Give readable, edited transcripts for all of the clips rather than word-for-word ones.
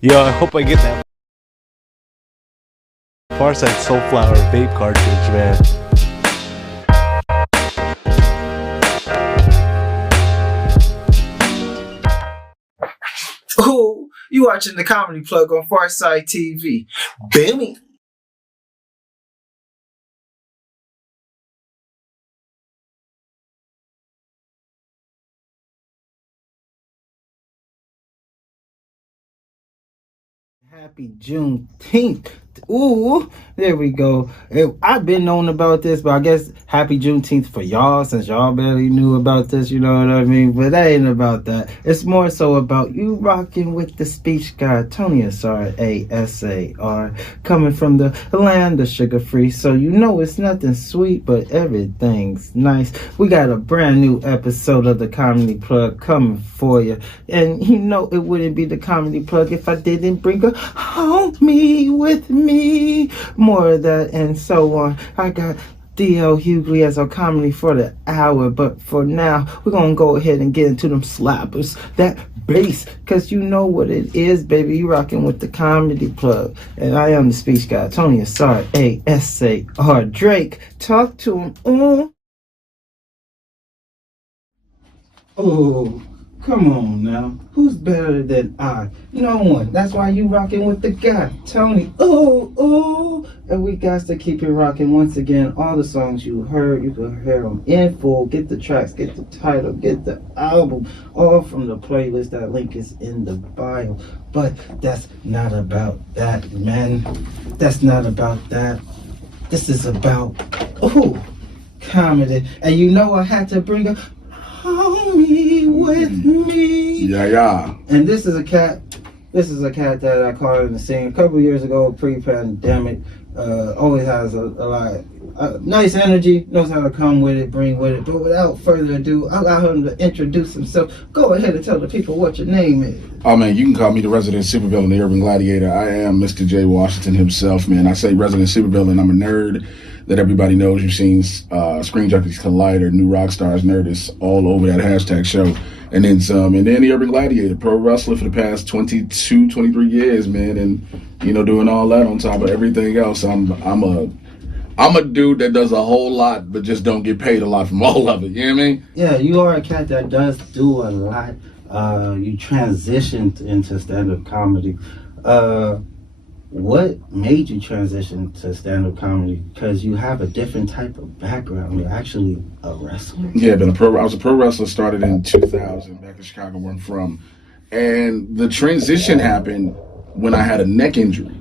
Yo, I hope I get that Pharcyde Soulflower vape cartridge, man. Oh, you watching the Comedy Plug on Pharcyde TV. Bammy. Happy Juneteenth. Ooh, there we go. I've been known about this, but I guess happy Juneteenth for y'all, since y'all barely knew about this, you know what I mean? But that ain't about that. It's more so about you rocking with the speech guy, Tony Asar, A-S-A-R, coming from the land of sugar-free. So you know it's nothing sweet, but everything's nice. We got a brand new episode of the Comedy Plug coming for you. And you know it wouldn't be the Comedy Plug if I didn't bring a homie with me. More of that and so on. I got D.L. Hughley as our comedy for the hour, but for now we're gonna go ahead and get into them slappers, that bass, because you know what it is, baby. You rocking with the Comedy Plug, and I am the speech guy, Tony Asar, A-S-A-R. Drake, talk to him. Oh, come on now. Who's better than I? No one. That's why you rocking with the guy, Tony. Oh. And we got to keep it rocking. Once again, all the songs you heard, you can hear them in full. Get the tracks, get the title, get the album, all from the playlist. That link is in the bio. But that's not about that, man. That's not about that. This is about, comedy. And you know I had to bring a homie with me. Yeah. And this is a cat that I caught in the scene a couple years ago, pre-pandemic. Always has a lot of nice energy, knows how to come with it, bring with it. But without further ado, I'll allow him to introduce himself. Go ahead and tell the people what your name is. Oh man, you can call me the resident supervillain, the urban gladiator. I am Mr. Jay Washington himself, man. I say resident supervillain. I'm a nerd that everybody knows. You've seen Screen Junkies Collider, New Rockstars, Nerdist, all over that hashtag show. And then some. And then the urban gladiator, pro wrestler for the past 22, 23 years, man. And, you know, doing all that on top of everything else. I'm a dude that does a whole lot, but just don't get paid a lot from all of it. You know what I mean? Yeah, you are a cat that does do a lot. You transitioned into stand-up comedy. What made you transition to stand-up comedy? Because you have a different type of background. You're actually a wrestler. Yeah, I was a pro wrestler, started in 2000 back in Chicago, where I'm from. And the transition happened when I had a neck injury.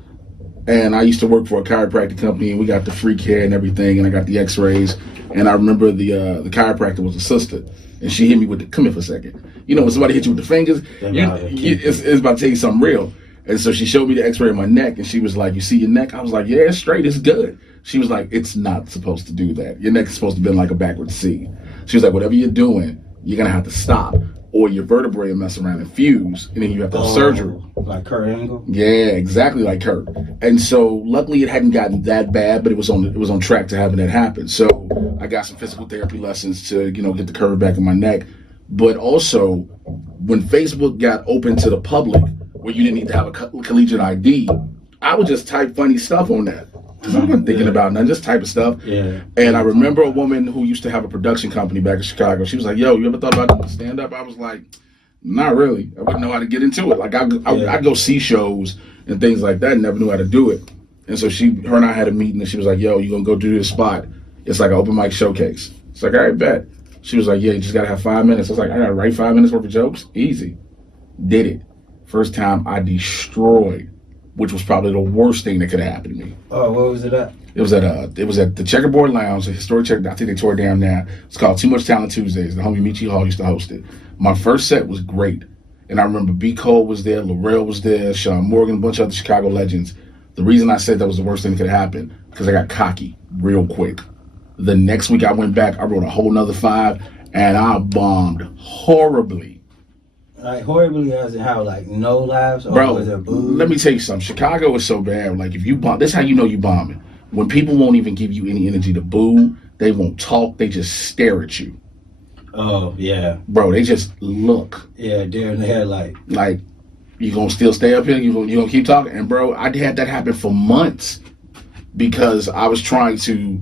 And I used to work for a chiropractic company, and we got the free care and everything, and I got the x-rays. And I remember the chiropractor was a sister, and she hit me with the, come here for a second. You know, when somebody hit you with the fingers, it's about to tell you something real. And so she showed me the x-ray of my neck, and she was like, you see your neck? I was like, yeah, it's straight, it's good. She was like, it's not supposed to do that. Your neck is supposed to bend like a backwards C. She was like, whatever you're doing, you're going to have to stop, or your vertebrae will mess around and fuse, and then you have to have surgery. Like Kurt Angle? Yeah, exactly like Kurt. And so luckily it hadn't gotten that bad, but it was on track to having that happen. So I got some physical therapy lessons to, you know, get the curve back in my neck. But also, when Facebook got open to the public, where you didn't need to have a collegiate ID, I would just type funny stuff on that. Because I'm not thinking about nothing, just type of stuff. Yeah. And I remember a woman who used to have a production company back in Chicago. She was like, yo, you ever thought about doing stand-up? I was like, not really. I wouldn't know how to get into it. Like, I'd go see shows and things like that and never knew how to do it. And so her and I had a meeting, and she was like, yo, you going to go do this spot. It's like an open mic showcase. It's like, all right, bet. She was like, yeah, you just got to have 5 minutes. I was like, I got to write 5 minutes worth of jokes? Easy. Did it. First time I destroyed, which was probably the worst thing that could have happened to me. Oh, what was it at? It was at the Checkerboard Lounge, a historic check. I think they tore it down now. It's called Too Much Talent Tuesdays. The homie Michi Hall used to host it. My first set was great. And I remember B. Cole was there, Laurel was there, Sean Morgan, a bunch of other Chicago legends. The reason I said that was the worst thing that could happen, because I got cocky real quick. The next week I went back, I wrote a whole nother 5, and I bombed horribly. Like horribly as in how, like, no laughs? Or Bro, was there booze? let me tell you something. Chicago is so bad. Like, if you bomb, this is how you know you bombing. When people won't even give you any energy to boo, they won't talk, they just stare at you. Oh, yeah. Bro, they just look. Yeah, deer in the headlight. Like, You gonna still stay up here? You gonna keep talking? And bro, I had that happen for months because I was trying to.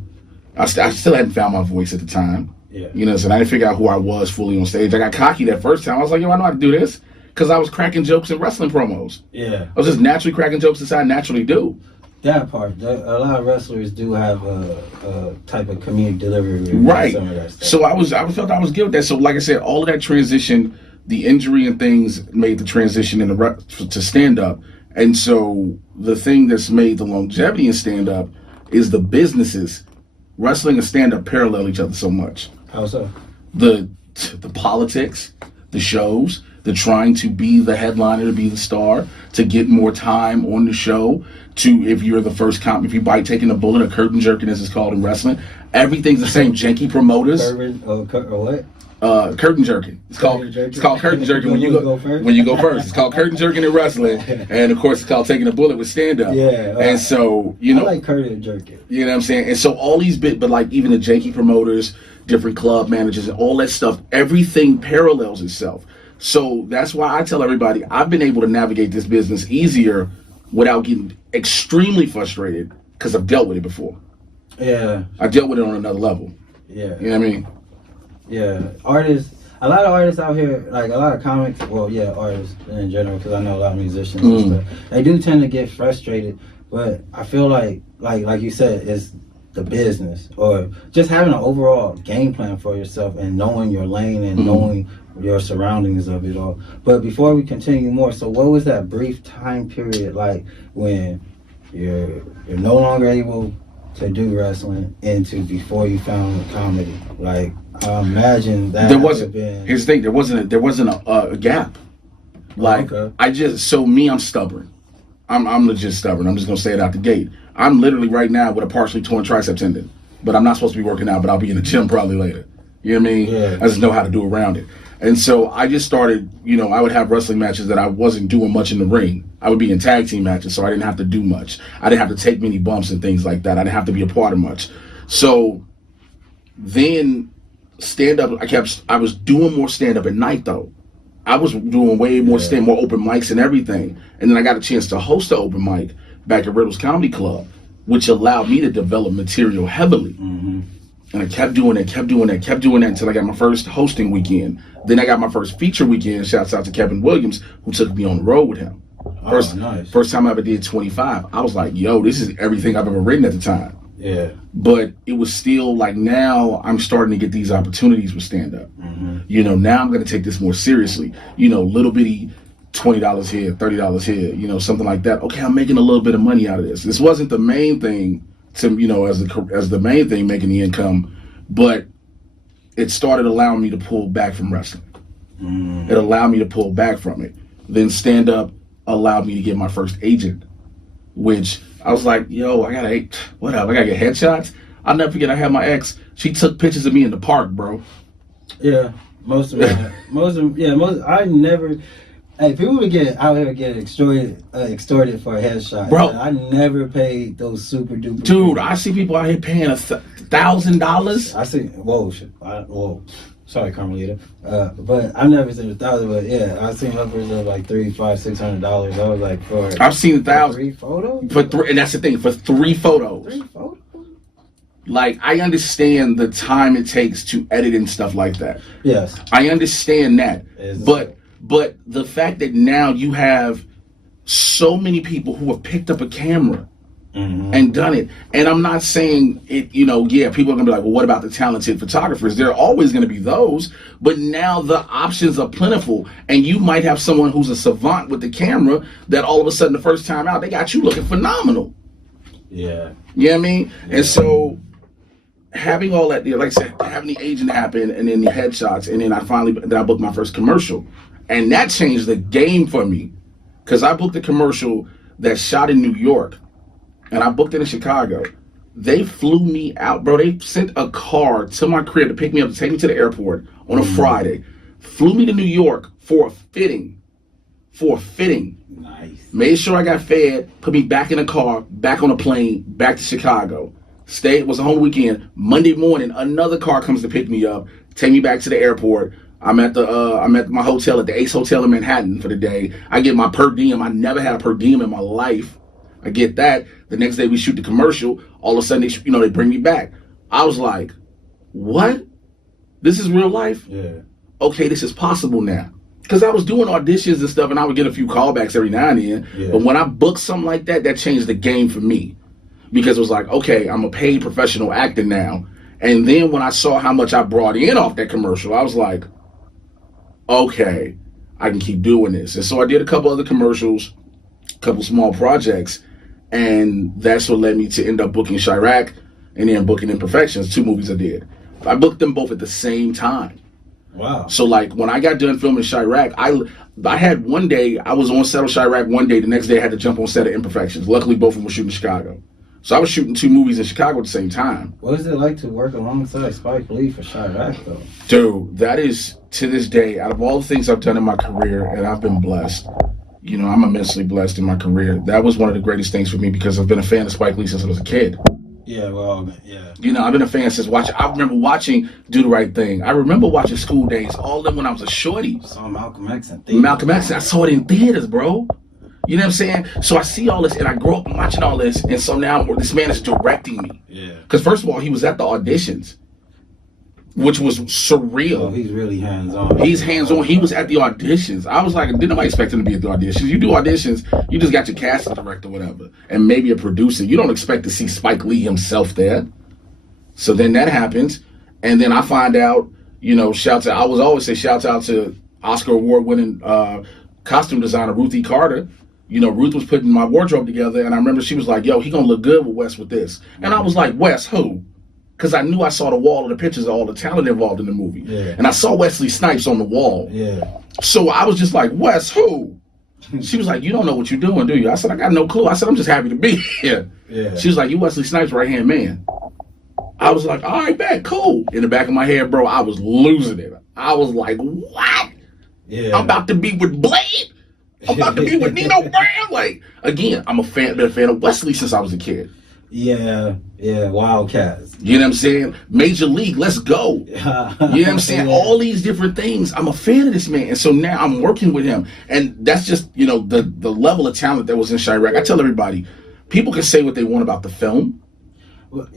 I still hadn't found my voice at the time. Yeah. You know, so I didn't figure out who I was fully on stage. I got cocky that first time. I was like, yo, I know how to do this because I was cracking jokes in wrestling promos. Yeah. I was just naturally cracking jokes as I naturally do. That part, a lot of wrestlers do have a type of comedic delivery. Right. Some of that stuff. So I felt I was good with that. So like I said, all of that transition, the injury and things made the transition to stand up. And so the thing that's made the longevity in stand up is the businesses. Wrestling and stand up parallel each other so much. How so? The politics, the shows, the trying to be the headliner, to be the star, to get more time on the show, to if you're the first if you bite taking a bullet, or curtain jerking as it's called in wrestling, everything's the same. Janky promoters. What? Curtain jerking. It's called curtain jerking when you go first. It's called curtain jerking in wrestling, and of course it's called taking a bullet with stand up. Yeah. And so I like curtain jerking. You know what I'm saying? And so all these but like even the janky promoters, different club managers, and all that stuff, everything parallels itself. So that's why I tell everybody I've been able to navigate this business easier without getting extremely frustrated because I've dealt with it before. Yeah. I dealt with it on another level. Yeah. You know what I mean? Yeah. Artists, a lot of artists out here, like a lot of comics, artists in general, because I know a lot of musicians and stuff, they do tend to get frustrated, but I feel like you said, it's the business, or just having an overall game plan for yourself and knowing your lane and knowing your surroundings of it all. But before we continue more, so what was that brief time period like when you're no longer able to do wrestling into before you found comedy? Like, I imagine that here's the thing, there wasn't a gap. Like, okay. I'm stubborn. I'm legit stubborn. I'm just gonna say it out the gate. I'm literally right now with a partially torn tricep tendon, but I'm not supposed to be working out, but I'll be in the gym probably later. You know what I mean? Yeah. I just know how to do around it. And so I just started, I would have wrestling matches that I wasn't doing much in the ring. I would be in tag team matches, so I didn't have to do much. I didn't have to take many bumps and things like that. I didn't have to be a part of much. So then stand-up, I was doing more stand-up at night, though. I was doing way more more open mics and everything. And then I got a chance to host an open mic back at Riddle's Comedy Club, which allowed me to develop material heavily. Mm-hmm. And I kept doing that until I got my first hosting weekend. Then I got my first feature weekend. Shouts out to Kevin Williams, who took me on the road with him. First time I ever did 25. I was like, yo, this is everything I've ever written at the time. Yeah. But it was still like, now I'm starting to get these opportunities with stand-up. Mm-hmm. Now I'm going to take this more seriously. Little bitty $20 here, $30 here, something like that. Okay, I'm making a little bit of money out of this. This wasn't the main thing to, as the main thing making the income, but it started allowing me to pull back from wrestling. It allowed me to pull back from it. Then stand-up allowed me to get my first agent, which I was like, yo, I gotta get headshots. I'll never forget, I had my ex, she took pictures of me in the park, bro. Yeah, I never... Hey, people would get out here get extorted for a headshot. Bro, I never paid those super duper. Dude, I see people out here paying $1,000. I see. Whoa. Sorry, Carmelita. But I've never seen 1,000. But yeah, I've seen upwards of like $300, $500, $600. I was like, I've seen 1,000 3 photos. And that's the thing, for 3 photos. 3 photos. Like, I understand the time it takes to edit and stuff like that. Yes, I understand that. But the fact that now you have so many people who have picked up a camera and done it, and I'm not saying it, people are gonna be like, well, what about the talented photographers? There are always gonna be those, but now the options are plentiful, and you might have someone who's a savant with the camera that all of a sudden the first time out, they got you looking phenomenal. Yeah. You know what I mean? Yeah. And so having all that, like I said, having the agent happen, and then the headshots, and then I booked my first commercial. And that changed the game for me, because I booked a commercial that shot in New York, and I booked it in Chicago. They flew me out, bro. They sent a car to my crib to pick me up, to take me to the airport on a Friday. Flew me to New York for a fitting. Nice. Made sure I got fed, put me back in a car, back on a plane, back to Chicago. It was a whole weekend. Monday morning, another car comes to pick me up, take me back to the airport. I'm at my hotel at the Ace Hotel in Manhattan for the day. I get my per diem. I never had a per diem in my life. I get that. The next day we shoot the commercial. All of a sudden, they bring me back. I was like, what? This is real life? Yeah. Okay, this is possible now. Because I was doing auditions and stuff, and I would get a few callbacks every now and then. Yeah. But when I booked something like that, that changed the game for me. Because it was like, okay, I'm a paid professional actor now. And then when I saw how much I brought in off that commercial, I was like, okay, I can keep doing this. And so I did a couple other commercials, a couple small projects, and that's what led me to end up booking Chirac and then booking Imperfections, 2 movies I did. I booked them both at the same time. Wow. So like when I got done filming Chirac, I had one day, I was on set of Chirac one day, the next day I had to jump on set of Imperfections. Luckily both of them were shooting in Chicago. So I was shooting 2 movies in Chicago at the same time. What is it like to work alongside Spike Lee for Chirac though? Dude, that is, to this day, out of all the things I've done in my career, and I've been blessed, I'm immensely blessed in my career. That was one of the greatest things for me because I've been a fan of Spike Lee since I was a kid. Yeah, well, yeah. I've been a fan since I remember watching Do the Right Thing. I remember watching School Days, all of them when I was a shorty. Saw Malcolm X in theaters. Malcolm X, I saw it in theaters, bro. You know what I'm saying? So I see all this, and I grow up watching all this, and so now this man is directing me. Yeah. Because first of all, he was at the auditions, which was surreal. Oh, he's really hands-on. He's hands-on. He was at the auditions. I was like, didn't nobody expect him to be at the auditions? You do auditions, you just got your casting director, whatever, and maybe a producer. You don't expect to see Spike Lee himself there. So then that happens, and then I find out, I always say shout out to Oscar award-winning costume designer Ruth E. Carter. Ruth was putting my wardrobe together, and I remember she was like, yo, he gonna look good with Wes with this. And I was like, Wes, who? Because I knew I saw the wall of the pictures of all the talent involved in the movie. Yeah. And I saw Wesley Snipes on the wall. Yeah. So I was just like, Wes, who? She was like, you don't know what you're doing, do you? I said, I got no clue. I said, I'm just happy to be here. Yeah. She was like, you Wesley Snipes' right-hand man. I was like, all right, man, cool. In the back of my head, bro, I was losing it. I was like, what? Yeah. I'm about to be with Blade? I'm about to be with Nino Brown? Like, again, been a fan of Wesley since I was a kid. Yeah, Wildcats. You know what I'm saying? Major League, let's go. You know what I'm saying? Yeah. All these different things. I'm a fan of this man. And so now I'm working with him. And that's just, the level of talent that was in Chirac. I tell everybody, people can say what they want about the film. Well,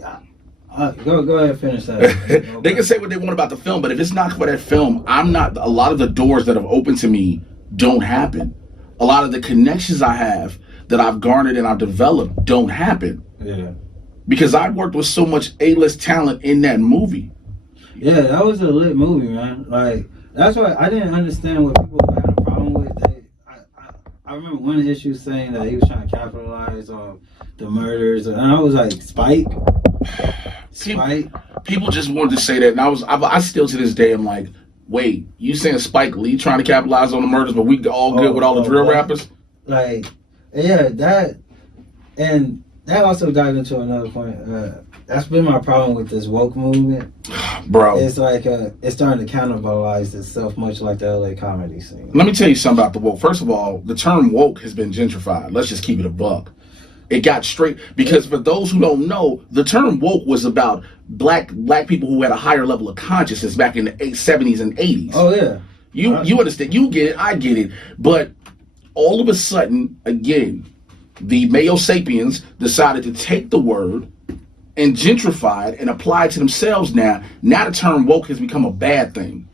go ahead and finish that. They can say what they want about the film, but if it's not for that film, a lot of the doors that have opened to me don't happen. A lot of the connections I have that I've garnered and I've developed don't happen. Yeah. Because I worked with so much A-list talent in that movie. Yeah, that was a lit movie, man. Like, that's why I didn't understand what people had a problem with. I remember one issue saying that he was trying to capitalize on the murders, and I was like, Spike? People just wanted to say that, and I still to this day am like, wait, you saying Spike Lee trying to capitalize on the murders, but we all good with all the drill rappers? Like, yeah, that also dived into another point. That's been my problem with this woke movement. Bro. It's like, it's starting to cannibalize itself much like the LA comedy scene. Let me tell you something about the woke. First of all, the term woke has been gentrified. Let's just keep it a buck. It got straight, because for those who don't know, the term woke was about black people who had a higher level of consciousness back in the 70s and 80s. Oh, yeah. You understand. You get it. I get it. But all of a sudden, again, the Mayo Sapiens decided to take the word and gentrify it and apply it to themselves now. Now the term woke has become a bad thing.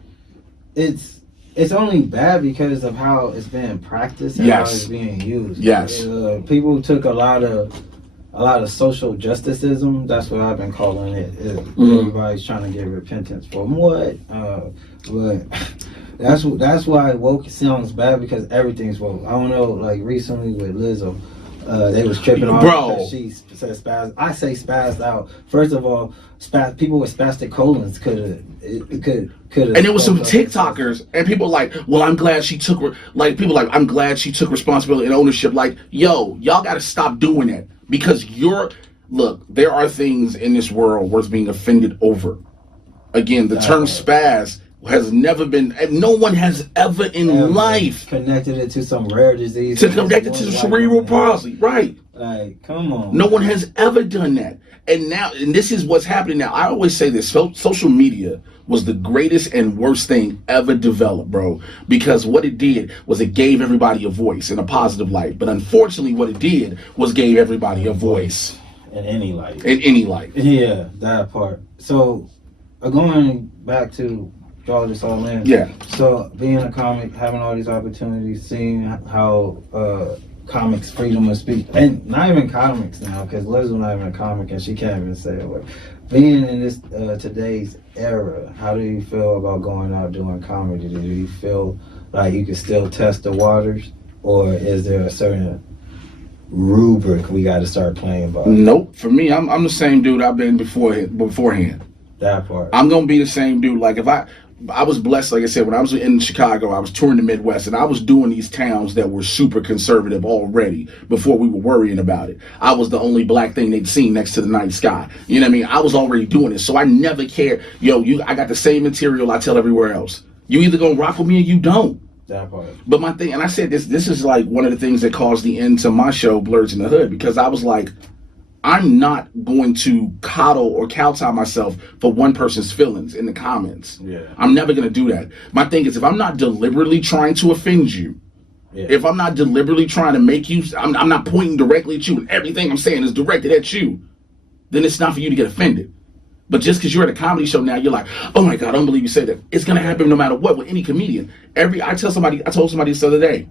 It's only bad because of how it's being practiced and how it's being used. Yes. People took a lot of social justiceism. That's what I've been calling it. Everybody's trying to get repentance from what? But that's why woke sounds bad, because everything's woke. I don't know, like recently with Lizzo, they was tripping off because she said spaz. I say spazzed out. First of all, people with spastic colons could have. And there was some TikTokers, and people like, well, I'm glad she took, I'm glad she took responsibility and ownership. Like, yo, y'all got to stop doing that, because look, there are things in this world worth being offended over. Again, the term spaz has never been, no one has ever in life connected it to some rare disease. To connect it to cerebral palsy, right? Like, come on. No one has ever done that. And this is what's happening now. I always say this, social media was the greatest and worst thing ever developed, bro. Because what it did was it gave everybody a voice in a positive light. But unfortunately, what it did was gave everybody a voice. In any light. In any light. Yeah, that part. So, going back to draw this all in. Yeah. So, being a comic, having all these opportunities, seeing how comics freedom of speech, and not even comics now, because Liz's not even a comic and she can't even say it. Being in this today's era, how do you feel about going out doing comedy? Do you feel like you can still test the waters, or is there a certain rubric we got to start playing by? Nope. For me, I'm the same dude I've been beforehand. That part. I'm gonna be the same dude. Like if I was blessed, like I said, when I was in Chicago, I was touring the Midwest, and I was doing these towns that were super conservative already before we were worrying about it. I was the only black thing they'd seen next to the night sky. You know what I mean? I was already doing it, so I never cared. I got the same material I tell everywhere else. You either gonna rock with me or you don't. That part. But my thing, and I said this is like one of the things that caused the end to my show, Blerds in the Hood, because I was like, I'm not going to coddle or kowtow myself for one person's feelings in the comments. Yeah. I'm never going to do that. My thing is, if I'm not deliberately trying to offend you, if I'm not deliberately trying to make you, I'm not pointing directly at you and everything I'm saying is directed at you, then it's not for you to get offended. But just because you're at a comedy show now, you're like, oh my God, I don't believe you said that. It's going to happen no matter what with any comedian. I told somebody this the other day,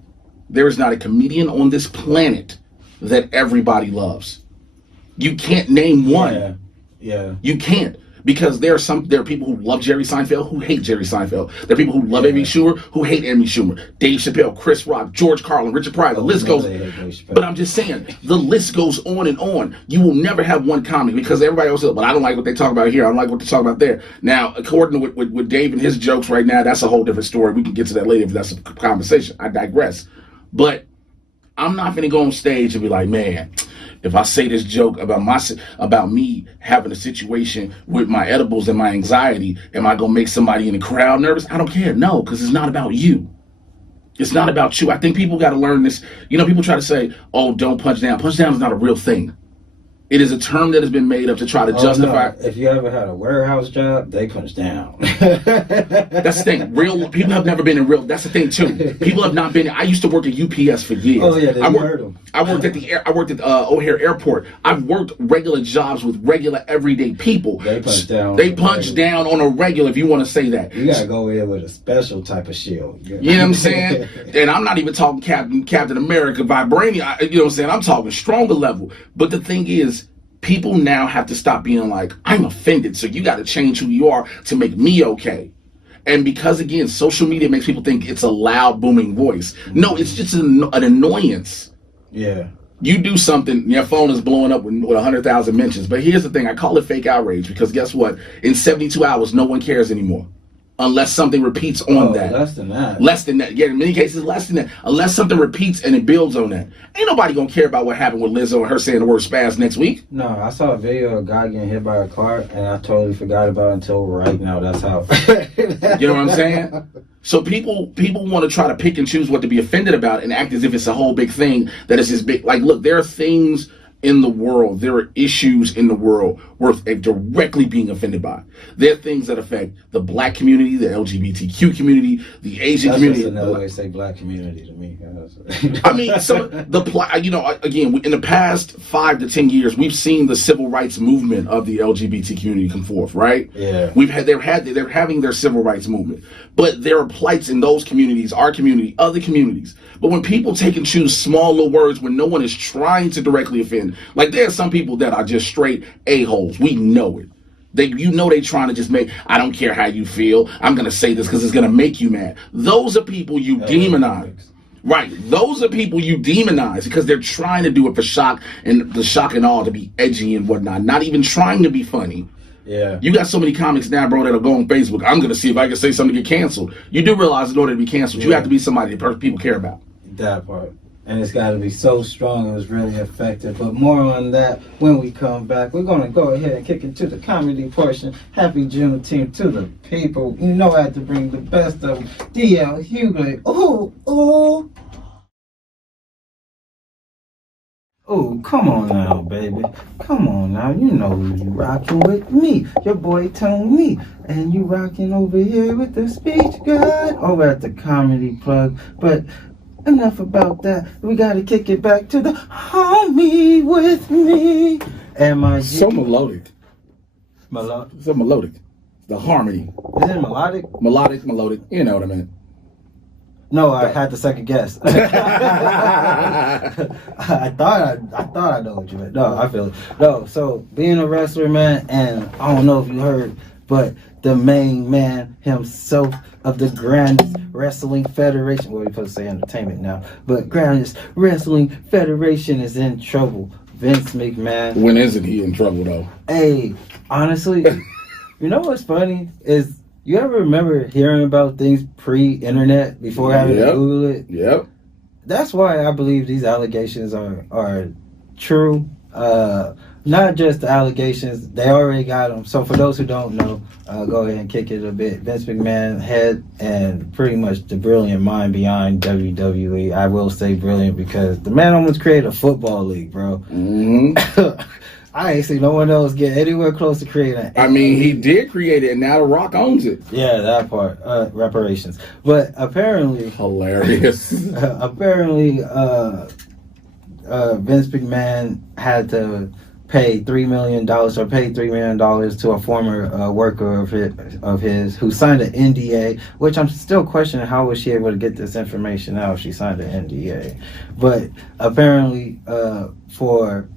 there is not a comedian on this planet that everybody loves. You can't name one. Yeah. You can't. Because there are people who love Jerry Seinfeld who hate Jerry Seinfeld. There are people who love Amy Schumer who hate Amy Schumer. Dave Chappelle, Chris Rock, George Carlin, Richard Pryor, the list goes. But I'm just saying, the list goes on and on. You will never have one comic because everybody else says, but I don't like what they talk about here. I don't like what they talk about there. Now, according to with Dave and his jokes right now, that's a whole different story. We can get to that later if that's a conversation. I digress. But I'm not going to go on stage and be like, man, if I say this joke about me having a situation with my edibles and my anxiety, am I gonna make somebody in the crowd nervous? I don't care. No, because it's not about you. It's not about you. I think people got to learn this. People try to say, "Oh, don't punch down." Punch down is not a real thing. It is a term that has been made up to try to justify. No. If you ever had a warehouse job, they punch down. That's the thing. Real people have never been in real. That's the thing too. People have not been. I used to work at UPS for years. Oh yeah, I heard them. I worked at O'Hare Airport. I've worked regular jobs with regular everyday people. They punch down. They punch down on a regular. If you want to say that, you gotta go in with a special type of shield. You know what I'm saying? And I'm not even talking Captain America vibranium. You know what I'm saying? I'm talking stronger level. But the thing is, people now have to stop being like, I'm offended, so you got to change who you are to make me okay. And because, again, social media makes people think it's a loud, booming voice. No, it's just an annoyance. Yeah. You do something, your phone is blowing up with 100,000 mentions. But here's the thing, I call it fake outrage because guess what? In 72 hours, no one cares anymore. Unless something repeats on that. Less than that. Less than that. Yeah, in many cases, less than that. Unless something repeats and it builds on that. Ain't nobody gonna care about what happened with Lizzo and her saying the word spaz next week. No, I saw a video of a guy getting hit by a car and I totally forgot about it until right now. That's how. You know what I'm saying? So people want to try to pick and choose what to be offended about and act as if it's a whole big thing that is this big. Like, look, there are things in the world, there are issues in the world worth directly being offended by. There are things that affect the black community, the LGBTQ community, the Asian community. That's another way to say black community to me. I mean, so again, in the past 5 to 10 years, we've seen the civil rights movement of the LGBT community come forth, right? Yeah. They're having their civil rights movement, but there are plights in those communities, our community, other communities. But when people take and choose small little words when no one is trying to directly offend, like there are some people that are just straight a-holes. We know it. They trying to just make, I don't care how you feel. I'm going to say this because it's going to make you mad. Those are people you demonize. Right. Those are people you demonize because they're trying to do it for shock and the shock and awe to be edgy and whatnot. Not even trying to be funny. Yeah. You got so many comics now, bro, that'll go on Facebook. I'm going to see if I can say something to get canceled. You do realize in order to be canceled, you have to be somebody that people care about. That part. And it's got to be so strong it was really effective. But more on that when we come back. We're going to go ahead and kick into the comedy portion. Happy Juneteenth to the people. You know I have to bring the best of them. DL Hughley. Ooh, ooh. Oh, come on now, baby. Come on now. You know you rocking with me. Your boy Tony. And you rocking over here with the speech guy over at the Comedy Plug. But enough about that. We gotta kick it back to the homie with me. And my So melodic. So melodic. The harmony. Is it melodic? Melodic. You know what I mean. No, I had the second guess. I thought I know what you meant. No, I feel it. No, so being a wrestler, man, and I don't know if you heard, but the main man himself of the grandest wrestling federation, well, we're supposed to say entertainment now, but grandest wrestling federation is in trouble. Vince McMahon. When isn't he in trouble, though? Hey, honestly, you know what's funny is, you ever remember hearing about things pre-internet before having to Google it? Yep. That's why I believe these allegations are true. Not just the allegations, they already got them. So for those who don't know, go ahead and kick it a bit. Vince McMahon, head and pretty much the brilliant mind behind WWE. I will say brilliant because the man almost created a football league, bro. Mm-hmm. I ain't seen no one else get anywhere close to creating it. I mean, he did create it, and now The Rock owns it. Yeah, that part. Reparations. But apparently... Hilarious. Apparently, Vince McMahon had to pay $3 million to a former worker of his who signed an NDA, which I'm still questioning how was she able to get this information out if she signed an NDA. But apparently, for...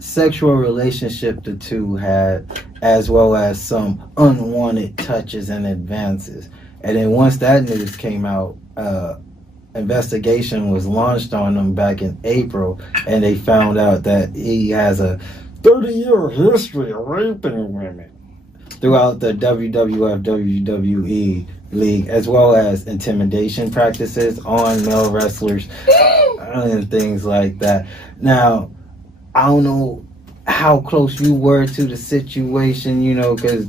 sexual relationship the two had, as well as some unwanted touches and advances. And then once that news came out, investigation was launched on him back in April, and they found out that he has a 30-year history of raping women throughout the WWF, WWE league, as well as intimidation practices on male wrestlers and things like that. Now, I don't know how close you were to the situation, you know, because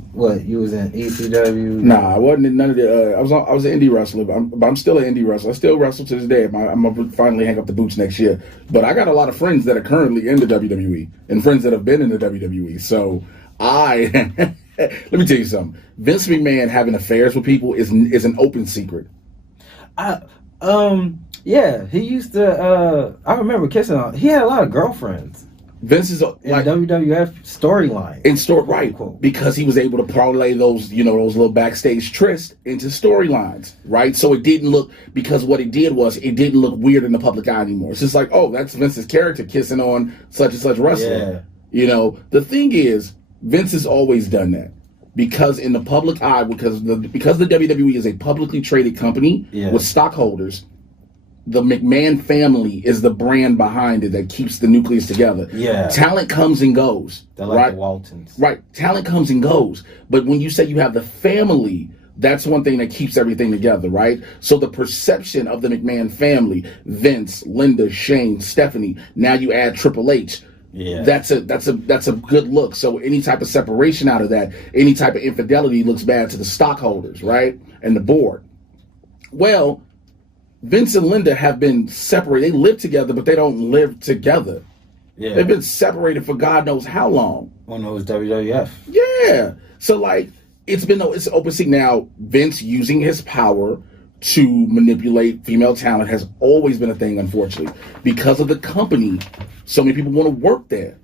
you was in ECW? Nah, I wasn't in none of the. I was an indie wrestler, but I'm still an indie wrestler. I still wrestle to this day. I'm gonna finally hang up the boots next year. But I got a lot of friends that are currently in the WWE and friends that have been in the WWE. So let me tell you something. Vince McMahon having affairs with people is an open secret. Yeah, he used to. I remember kissing on. He had a lot of girlfriends. Vince is like WWF storyline. Right, because he was able to parlay those little backstage trysts into storylines, right? So it didn't look, because what it did was it didn't look weird in the public eye anymore. It's just like, oh, that's Vince's character kissing on such and such wrestler. Yeah. You know, the thing is, Vince has always done that. Because in the public eye, because the WWE is a publicly traded company with stockholders, the McMahon family is the brand behind it that keeps the nucleus together. Yeah. Talent comes and goes. They're like the Waltons. Right. Talent comes and goes. But when you say you have the family, that's one thing that keeps everything together, right? So the perception of the McMahon family, Vince, Linda, Shane, Stephanie, now you add Triple H. Yeah. That's a good look. So any type of separation out of that, any type of infidelity looks bad to the stockholders, right? And the board. Well, Vince and Linda have been separated. They live together, but they don't live together. Yeah. They've been separated for God knows how long. When it was WWF. Yeah. So like it's open secret. Now, Vince using his power to manipulate female talent has always been a thing, unfortunately. Because of the company, so many people want to work there.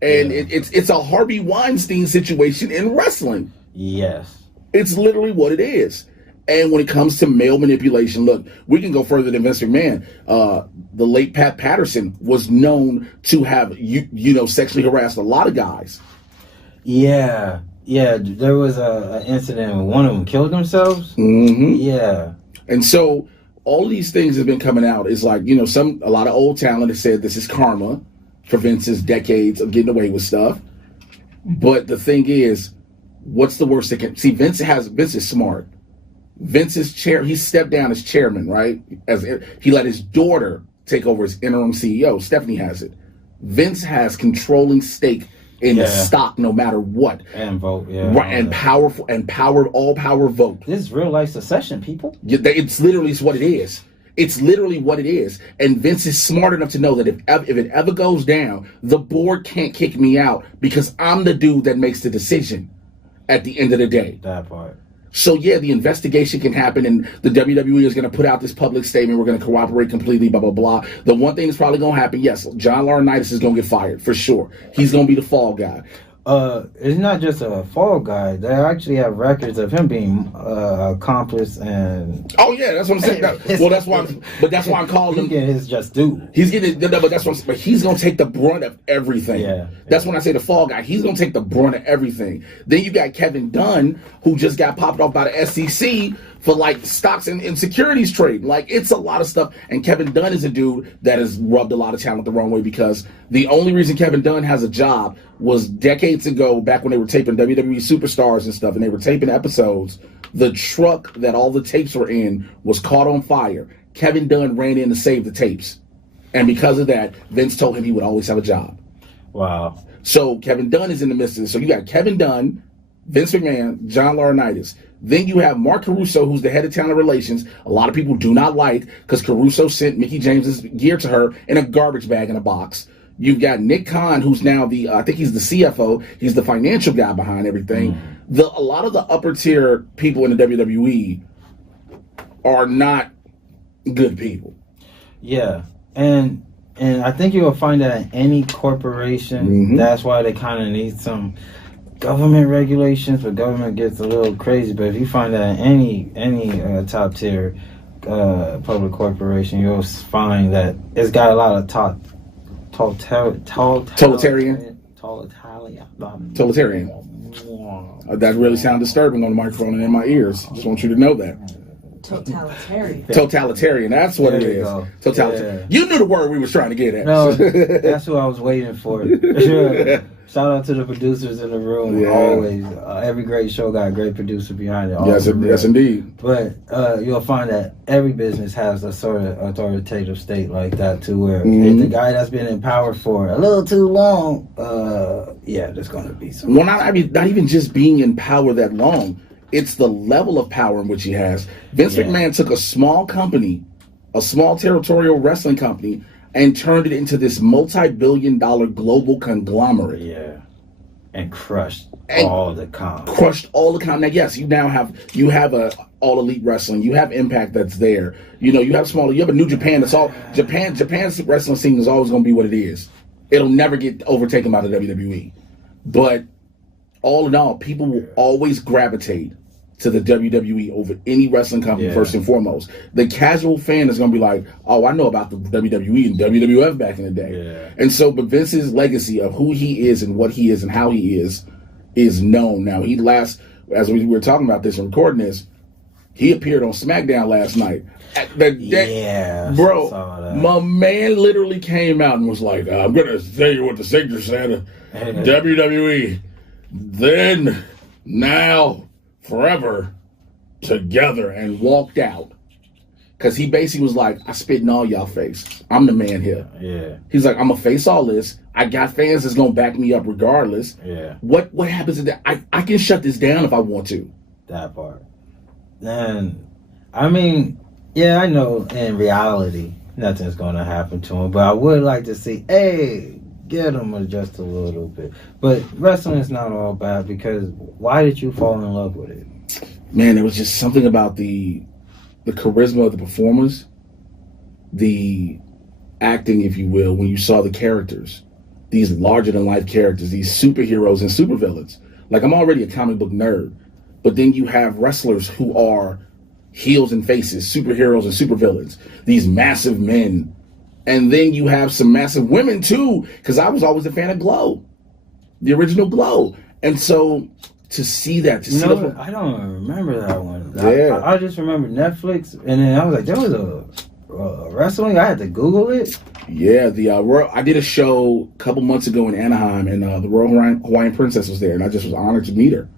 And it's a Harvey Weinstein situation in wrestling. Yes. It's literally what it is. And when it comes to male manipulation, look, we can go further than Vince McMahon. The late Pat Patterson was known to have, sexually harassed a lot of guys. Yeah. Yeah, there was an incident where one of them killed themselves. Mm-hmm. Yeah. And so all these things have been coming out. It's like, a lot of old talent has said this is karma for Vince's decades of getting away with stuff. But the thing is, what's the worst that can... See, Vince is smart. Vince's chair, he stepped down as chairman, right? As he let his daughter take over as interim CEO. Stephanie has it. Vince has controlling stake in the stock, no matter what, and vote, right? And all power vote. This is real life succession, people. It's literally what it is. It's literally what it is. And Vince is smart enough to know that if it ever goes down, the board can't kick me out because I'm the dude that makes the decision at the end of the day. That part. So, yeah, the investigation can happen, and the WWE is going to put out this public statement. We're going to cooperate completely, blah, blah, blah. The one thing that's probably going to happen, yes, John Laurinaitis is going to get fired, for sure. He's going to be the fall guy. It's not just a fall guy. They actually have records of him being accomplice and. Oh yeah, that's what I'm saying. That's why I'm calling him. He's getting his just due. He's getting but that's what. But he's gonna take the brunt of everything. Yeah. That's when I say the fall guy. He's gonna take the brunt of everything. Then you got Kevin Dunn, who just got popped off by the SEC for like stocks and securities trade. Like, it's a lot of stuff. And Kevin Dunn is a dude that has rubbed a lot of talent the wrong way, because the only reason Kevin Dunn has a job was decades ago, back when they were taping WWE Superstars and stuff, and they were taping episodes. The truck that all the tapes were in was caught on fire. Kevin Dunn ran in to save the tapes. And because of that, Vince told him he would always have a job. Wow. So Kevin Dunn is in the midst of this. So you got Kevin Dunn, Vince McMahon, John Laurinaitis. Then you have Mark Caruso, who's the head of talent relations. A lot of people do not like, because Caruso sent Mickie James's gear to her in a garbage bag in a box. You've got Nick Khan, who's now I think he's the CFO. He's the financial guy behind everything. A lot of the upper tier people in the WWE are not good people. Yeah, and I think you will find that in any corporation. Mm-hmm. That's why they kind of need some government regulations, but government gets a little crazy. But if you find that in any top tier public corporation, you'll find that it's got a lot of totalitarian. That really sounds disturbing on the microphone and in my ears. Just want you to know that. Totalitarian. That's what it is. Totalitarian. Yeah. You knew the word we was trying to get at. No, that's what I was waiting for. Shout out to the producers in the room. Yeah. Always, every great show got a great producer behind it. Yes, indeed. But you'll find that every business has a sort of authoritative state like that too, where if the guy that's been in power for a little too long, there's going to be some. Well, not even just being in power that long. It's the level of power in which he has. Vince McMahon took a small company, a small territorial wrestling company, and turned it into this multi-billion-dollar global conglomerate. Yeah, and crushed all the comp. Now, yes, you have a All Elite Wrestling. You have Impact that's there. You have a New Japan. That's all. Japan's wrestling scene is always going to be what it is. It'll never get overtaken by the WWE. But all in all, people will always gravitate to the WWE over any wrestling company, first and foremost. The casual fan is going to be like, oh, I know about the WWE and WWF back in the day. Yeah. And so, but Vince's legacy of who he is and what he is and how he is known. Now, as we were talking about this and recording this, he appeared on SmackDown last night. Bro, my man literally came out and was like, I'm going to tell you what the signature said. WWE, then, now, forever, together, and walked out. Because he basically was like, I spit in all y'all face. I'm the man here. Yeah. He's like, I'm going to face all this. I got fans that's going to back me up regardless. Yeah. What happens is that I can shut this down if I want to. That part. And, I mean, yeah, I know in reality, nothing's going to happen to him. But I would like to see, get him just a little bit. But wrestling is not all bad, because why did you fall in love with it? Man, there was just something about the charisma of the performers, the acting, if you will, when you saw the characters, these larger-than-life characters, these superheroes and supervillains. Like, I'm already a comic book nerd, but then you have wrestlers who are heels and faces, superheroes and supervillains, these massive men. And then you have some massive women, too, because I was always a fan of Glow, the original Glow. And so to see that, I don't remember that one. Yeah. I just remember Netflix, and then I was like, there was a wrestling. I had to Google it. Yeah, I did a show a couple months ago in Anaheim, and the Royal Hawaiian Princess was there, and I just was honored to meet her.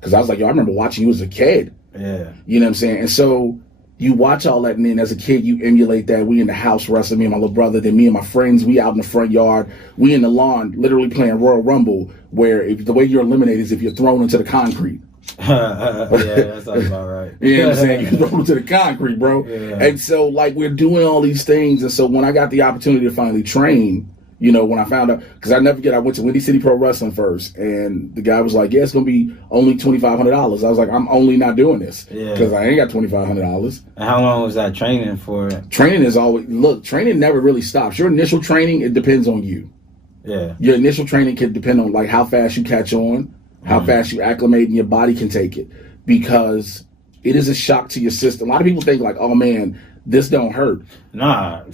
Because I was like, I remember watching you as a kid. Yeah. You know what I'm saying? And so you watch all that, and then as a kid, you emulate that. We in the house wrestling, me and my little brother, then me and my friends, we out in the front yard, we in the lawn, literally playing Royal Rumble, where the way you're eliminated is if you're thrown into the concrete. Yeah, that sounds about right. You know what I'm saying? You throw them to the concrete, bro. Yeah. And so, like, we're doing all these things. And so when I got the opportunity to finally train, you know, when I found out, because I never forget, I went to Windy City Pro Wrestling first, and the guy was like, yeah, it's going to be only $2,500. I was like, I'm only not doing this because I ain't got $2,500. And how long was that training for? Training is always, look, training never really stops. Your initial training, it depends on you. Yeah. Your initial training can depend on, like, how fast you catch on, how fast you acclimate, and your body can take it, because it is a shock to your system. A lot of people think, like, oh, man, this don't hurt. Nah.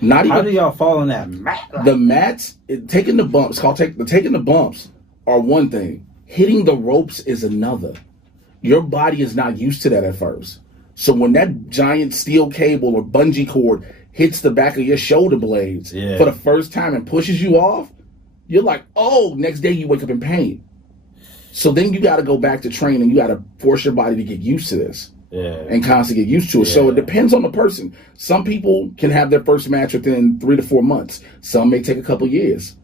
Not even. How do y'all fall on that mat? The mats, taking the bumps, taking the bumps are one thing. Hitting the ropes is another. Your body is not used to that at first. So when that giant steel cable or bungee cord hits the back of your shoulder blades for the first time and pushes you off, you're like, oh, next day you wake up in pain. So then you got to go back to training. You got to force your body to get used to this. And constantly get used to it. So it depends on the person. Some people can have their first match within 3 to 4 months. Some may take a couple years.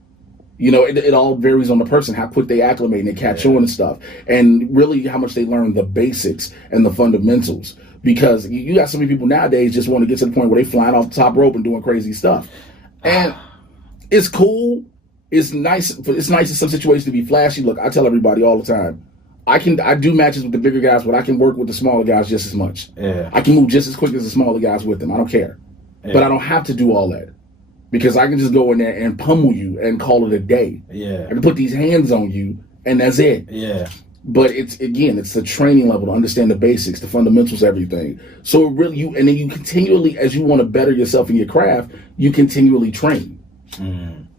You know, it all varies on the person, how quick they acclimate and they catch on and stuff. And really how much they learn the basics and the fundamentals. Because you got so many people nowadays just want to get to the point where they flying off the top rope and doing crazy stuff. And it's cool. It's nice. It's nice in some situations to be flashy. Look, I tell everybody all the time, I do matches with the bigger guys, but I can work with the smaller guys just as much. Yeah. I can move just as quick as the smaller guys with them. I don't care. Yeah. But I don't have to do all that. Because I can just go in there and pummel you and call it a day. Yeah. I can put these hands on you and that's it. Yeah. But it's the training level to understand the basics, the fundamentals, everything. So it really and then you continually, as you want to better yourself in your craft, you continually train.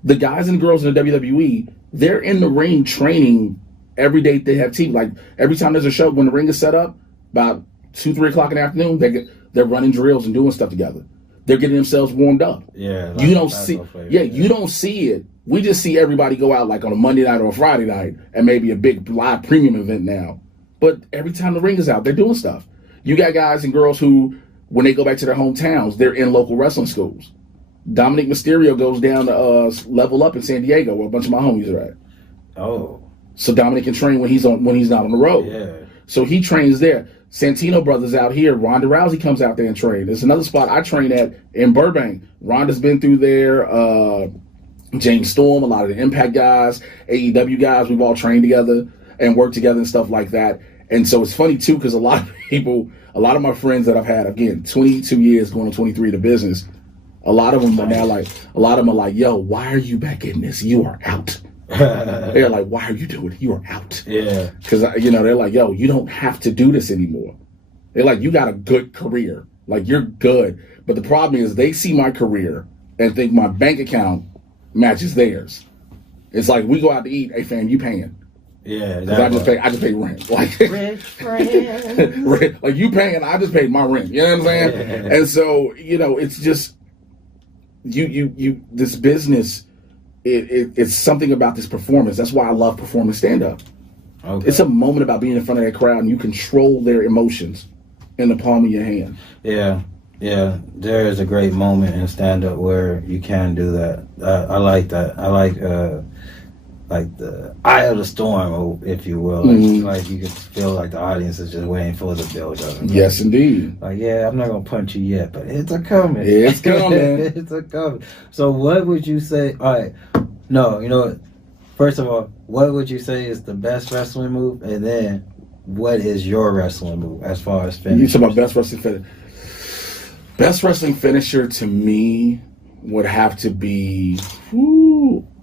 The guys and girls in the WWE, they're in the ring training every day. They have TV. Like every time there's a show, when the ring is set up, about 2-3 o'clock in the afternoon, they're running drills and doing stuff together. They're getting themselves warmed up. Yeah, you don't see. You don't see it. We just see everybody go out like on a Monday night or a Friday night, and maybe a big live premium event now. But every time the ring is out, they're doing stuff. You got guys and girls who, when they go back to their hometowns, they're in local wrestling schools. Dominic Mysterio goes down to Level Up in San Diego, where a bunch of my homies are at. Oh. So Dominic can train when he's not on the road. Yeah. So he trains there. Santino brothers out here. Ronda Rousey comes out there and trains. There's another spot I train at in Burbank. Ronda's been through there. James Storm, a lot of the Impact guys, AEW guys, we've all trained together and worked together and stuff like that. And so it's funny too, because a lot of my friends that I've had, again, 22 years going on 23 to business, a lot of them are now like, yo, why are you back in this? You are out. They're like, why are you doing it? You are out. Yeah. Because, they're like, yo, you don't have to do this anymore. They're like, you got a good career. Like, you're good. But the problem is they see my career and think my bank account matches theirs. It's like, we go out to eat. Hey, fam, you paying. Yeah. Because I just pay rent. Like, like, you paying, I just paid my rent. You know what I'm saying? Yeah. And so, it's just, this business, it's something about this performance. That's why I love performing stand-up. Okay. It's a moment about being in front of that crowd and you control their emotions in the palm of your hand. Yeah. Yeah, there is a great moment in stand-up where you can do that. I like that. I like the eye of the storm, if you will. Like you can feel like the audience is just waiting for the build-up. Yes, indeed. Like, yeah, I'm not going to punch you yet, but it's a-coming. It's coming. It's a-coming. So what would you say? All right. No, you know what? First of all, what would you say is the best wrestling move? And then what is your wrestling move as far as finish? You talking about best wrestling finish? Best wrestling finisher to me would have to be,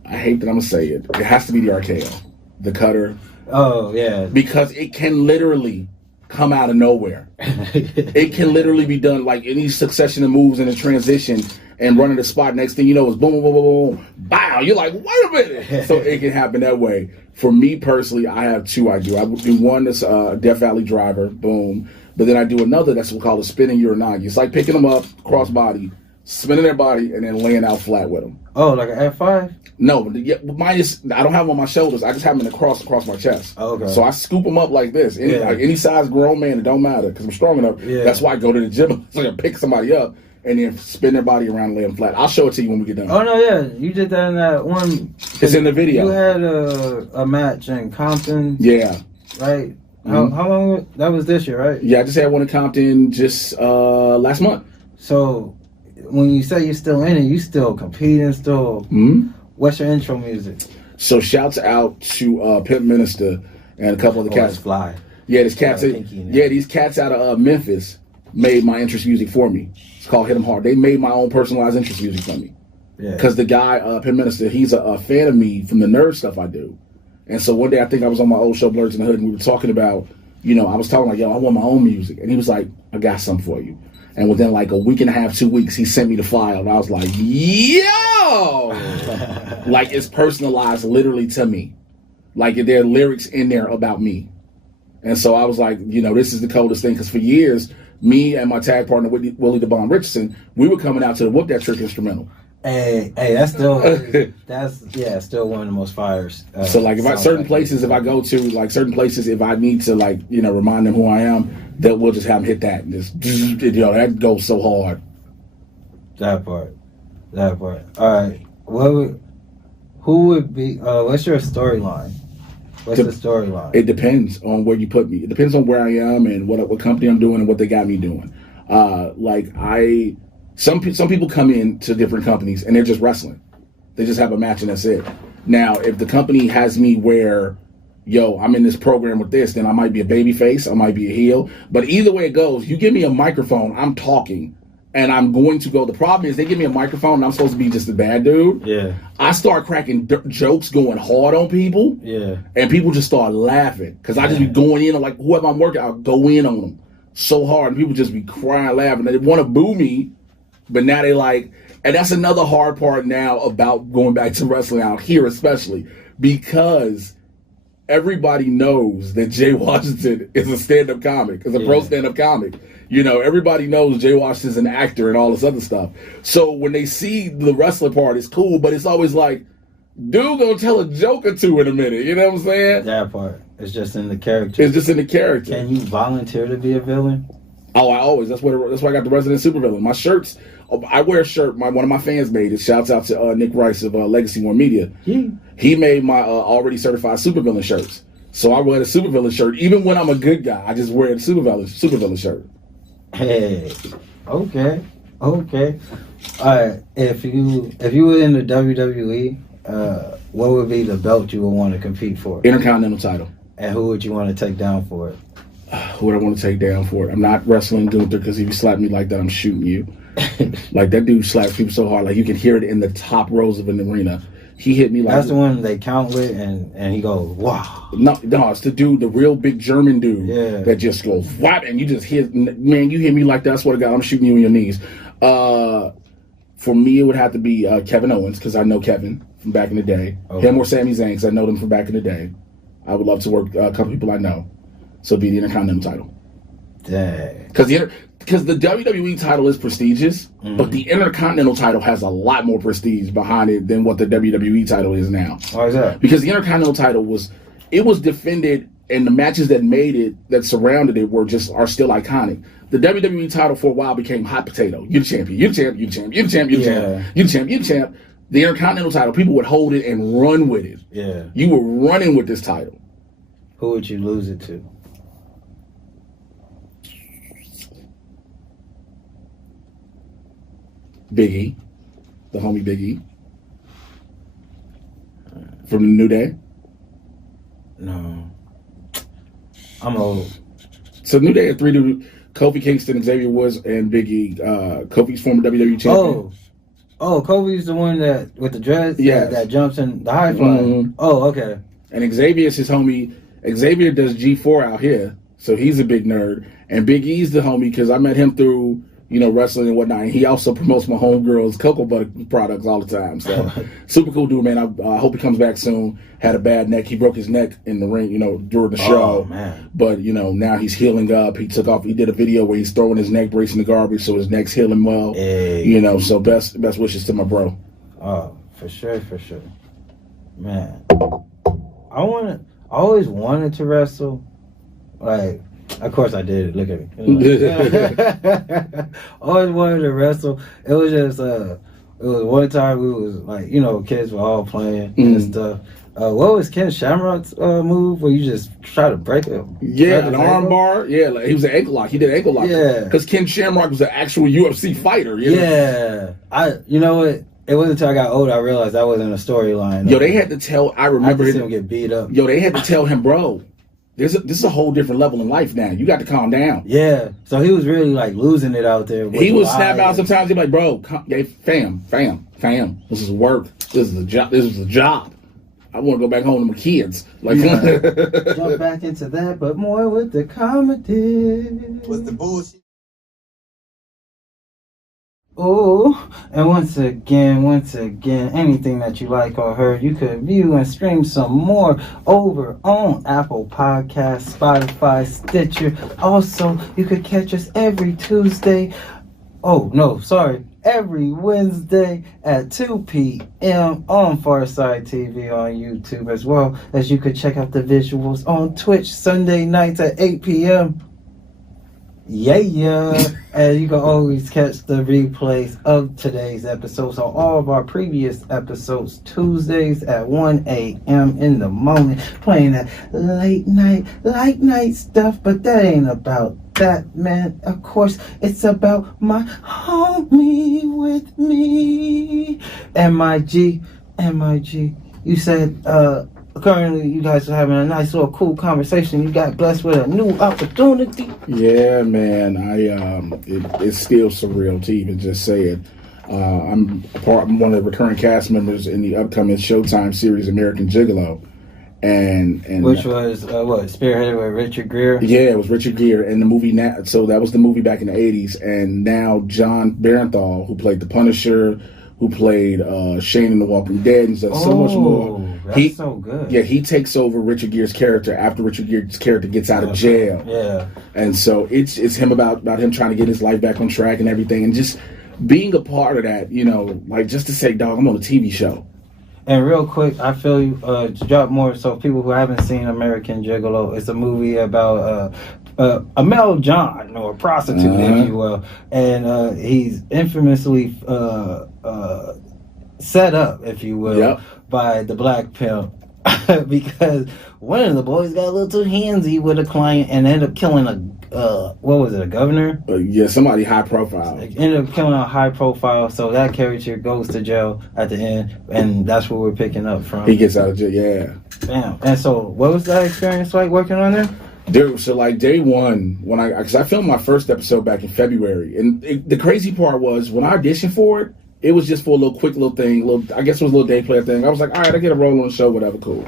I hate that I'm going to say it. It has to be the RKO, the cutter. Oh, yeah. Because it can literally come out of nowhere. It can literally be done like any succession of moves in a transition and running the spot. Next thing you know is boom, boom, boom, boom, boom. Bow. You're like, wait a minute. So it can happen that way. For me personally, I have two I do. I would do one that's Death Valley Driver, boom. But then I do another that's what we call a spinning uranagi. It's like picking them up, cross body, spinning their body, and then laying out flat with them. Oh, like an F5? No, mine is, I don't have them on my shoulders. I just have them in the cross across my chest. Oh, okay. So I scoop them up like this. Any size grown man, it don't matter because I'm strong enough. Yeah. That's why I go to the gym so I can pick somebody up and then spin their body around and lay them flat. I'll show it to you when we get done. Oh, no, yeah. You did that in that one. It's in the video. You had a match in Compton. Yeah. Right? How long? That was this year, right? Yeah, I just had one in Compton just last month. So, when you say you're still in it, you still competing, still. What's your intro music? So, shouts out to Pimp Minister and a couple of the cats. Fly. Yeah, these cats. These cats out of Memphis made my interest music for me. It's called Hit 'Em Hard. They made my own personalized interest music for me. Yeah. Because the guy, Pimp Minister, he's a fan of me from the nerd stuff I do. And so one day I think I was on my old show, Blerds in the Hood, and we were talking about, I was talking like, yo, I want my own music. And he was like, I got something for you. And within like a week and a half, 2 weeks, he sent me the file. And I was like, yo! Like, it's personalized literally to me. Like, there are lyrics in there about me. And so I was like, this is the coldest thing. Because for years, me and my tag partner, Willie the Bomb Richardson, we were coming out to the Whoop That Trick instrumental. Hey, that's still still one of the most fires. So like if I need to like remind them who I am, that we'll just have them hit that and just that goes so hard. That part. All right, who would be? What's your storyline? What's the storyline? It depends on where you put me. It depends on where I am and what company I'm doing and what they got me doing. Some people come in to different companies and they're just wrestling. They just have a match and that's it. Now, if the company has me where, I'm in this program with this, then I might be a baby face, I might be a heel. But either way it goes, you give me a microphone, I'm talking, and I'm going to go. The problem is they give me a microphone and I'm supposed to be just a bad dude. Yeah. I start cracking jokes going hard on people. Yeah. And people just start laughing. Because I just be going in, like whoever I'm working, I'll go in on them so hard. And people just be crying, laughing. They want to boo me. But now they like, and that's another hard part now about going back to wrestling out here, especially because everybody knows that Jay Washington is a stand-up comic, is a pro stand-up comic. Everybody knows Jay Washington's an actor and all this other stuff. So when they see the wrestling part, it's cool, but it's always like, dude gonna tell a joke or two in a minute. You know what I'm saying? That part. It's just in the character. Can you volunteer to be a villain? Oh, I always. That's why I got the resident supervillain. My shirts. I wear a shirt. One of my fans made it. Shouts out to Nick Rice of Legacy One Media. He made my already certified supervillain shirts. So I wear the supervillain shirt even when I'm a good guy. I just wear the supervillain shirt. Hey, okay. All right. If you were in the WWE, what would be the belt you would want to compete for? Intercontinental title. And who would you want to take down for it? Who would I want to take down for it? I'm not wrestling Gunther because if you slap me like that, I'm shooting you. Like that dude slaps people so hard, like you can hear it in the top rows of an arena. He hit me like that's the one they count with, and he goes wow. No, it's the dude, the real big German dude that just goes whap, and you just hit. Man, you hit me like that. I swear to God, I'm shooting you in your knees. For me, it would have to be Kevin Owens because I know Kevin from back in the day. Okay. Him or Sami Zayn because I know them from back in the day. I would love to work a couple people I know. So it'd be the Intercontinental title. Dang. Because the WWE title is prestigious, but the Intercontinental title has a lot more prestige behind it than what the WWE title is now. Why is that? Because the Intercontinental title was defended, and the matches that surrounded it are still iconic. The WWE title for a while became hot potato. You're the champion. You're the champ. You're the champ. You're the champ. You're the champ. You're the champ. You're the champ. The Intercontinental title, people would hold it and run with it. Yeah. You were running with this title. Who would you lose it to? Big E, the homie Big E, from the New Day. No, I'm old. So New Day had three dudes: Kofi Kingston, Xavier Woods, and Big E. Kofi's former WWE champion. Oh, Kofi's the one that with the dreads. Yeah, that jumps in the high fly. Mm-hmm. Oh, okay. And Xavier's his homie. Xavier does G4 out here, so he's a big nerd. And Big E's the homie because I met him through wrestling and whatnot. And he also promotes my homegirl's cocoa butter products all the time. So super cool dude, man. I hope he comes back soon. Had a bad neck. He broke his neck in the ring, during the show. Oh, man. But, now he's healing up. He took off. He did a video where he's throwing his neck brace in the garbage, so his neck's healing well. Hey. So best wishes to my bro. Oh, for sure. Man. I always wanted to wrestle. Like, of course I did. Look at me. Always wanted to wrestle. It was just, it was one time we was like, kids were all playing and stuff. What was Ken Shamrock's move where you just try to break it? Yeah, an arm bar. Yeah, like, he was an ankle lock. He did ankle lock. Yeah. Because Ken Shamrock was an actual UFC fighter. Yeah. You know what? It wasn't until I got older I realized that wasn't a storyline. Yo, they had to tell, I remember him get beat up. Yo, they had to tell him, bro, this is a whole different level in life now. You got to calm down. Yeah. So he was really like losing it out there. He would snap out sometimes. He'd be like, bro, fam. This is work. This is a job. I want to go back home to my kids. Like, jump back into that, but more with the comedy. With the bullshit. Oh, and once again, anything that you like or heard, you could view and stream some more over on Apple Podcasts, Spotify, Stitcher. Also, you could catch us every Tuesday. Oh, no, sorry. Every Wednesday at 2 p.m. on Pharcyde TV on YouTube, as well as you could check out the visuals on Twitch Sunday nights at 8 p.m. Yeah. And you can always catch the replays of today's episodes. So all of our previous episodes, Tuesdays at 1 a.m. in the morning, playing that late night stuff. But that ain't about that, man. Of course, it's about my homie with me. MIG. You said, currently, you guys are having a nice little cool conversation. You got blessed with a new opportunity. Yeah, man. It's still surreal to even just say it. I'm one of the recurring cast members in the upcoming Showtime series American Gigolo, and which was spearheaded by Richard Gere. Yeah, it was Richard Gere, and the movie now. So that was the movie back in the '80s, and now John Barenthal, who played the Punisher, who played Shane in The Walking Dead, and does so much more. That's so good. Yeah, he takes over Richard Gere's character after Richard Gere's character gets out of jail. Yeah. And so it's him about him trying to get his life back on track and everything, and just being a part of that, like just to say, dog, I'm on a TV show. And real quick, I feel you to drop more. So people who haven't seen American Gigolo, it's a movie about a Mel John, or a prostitute, if you will, and he's infamously set up, if you will, by the black pimp, because one of the boys got a little too handsy with a client and ended up killing a governor? Yeah, somebody high profile. Ended up killing a high profile, so that character goes to jail at the end, and that's where we're picking up from. He gets out of jail, yeah. Damn. And so, what was that experience like working on there? Dude, so like day one, because I filmed my first episode back in February, and the crazy part was when I auditioned for it, it was just for a quick little thing, I guess it was a little day player thing. I was like, all right, I get a role on the show, whatever, cool.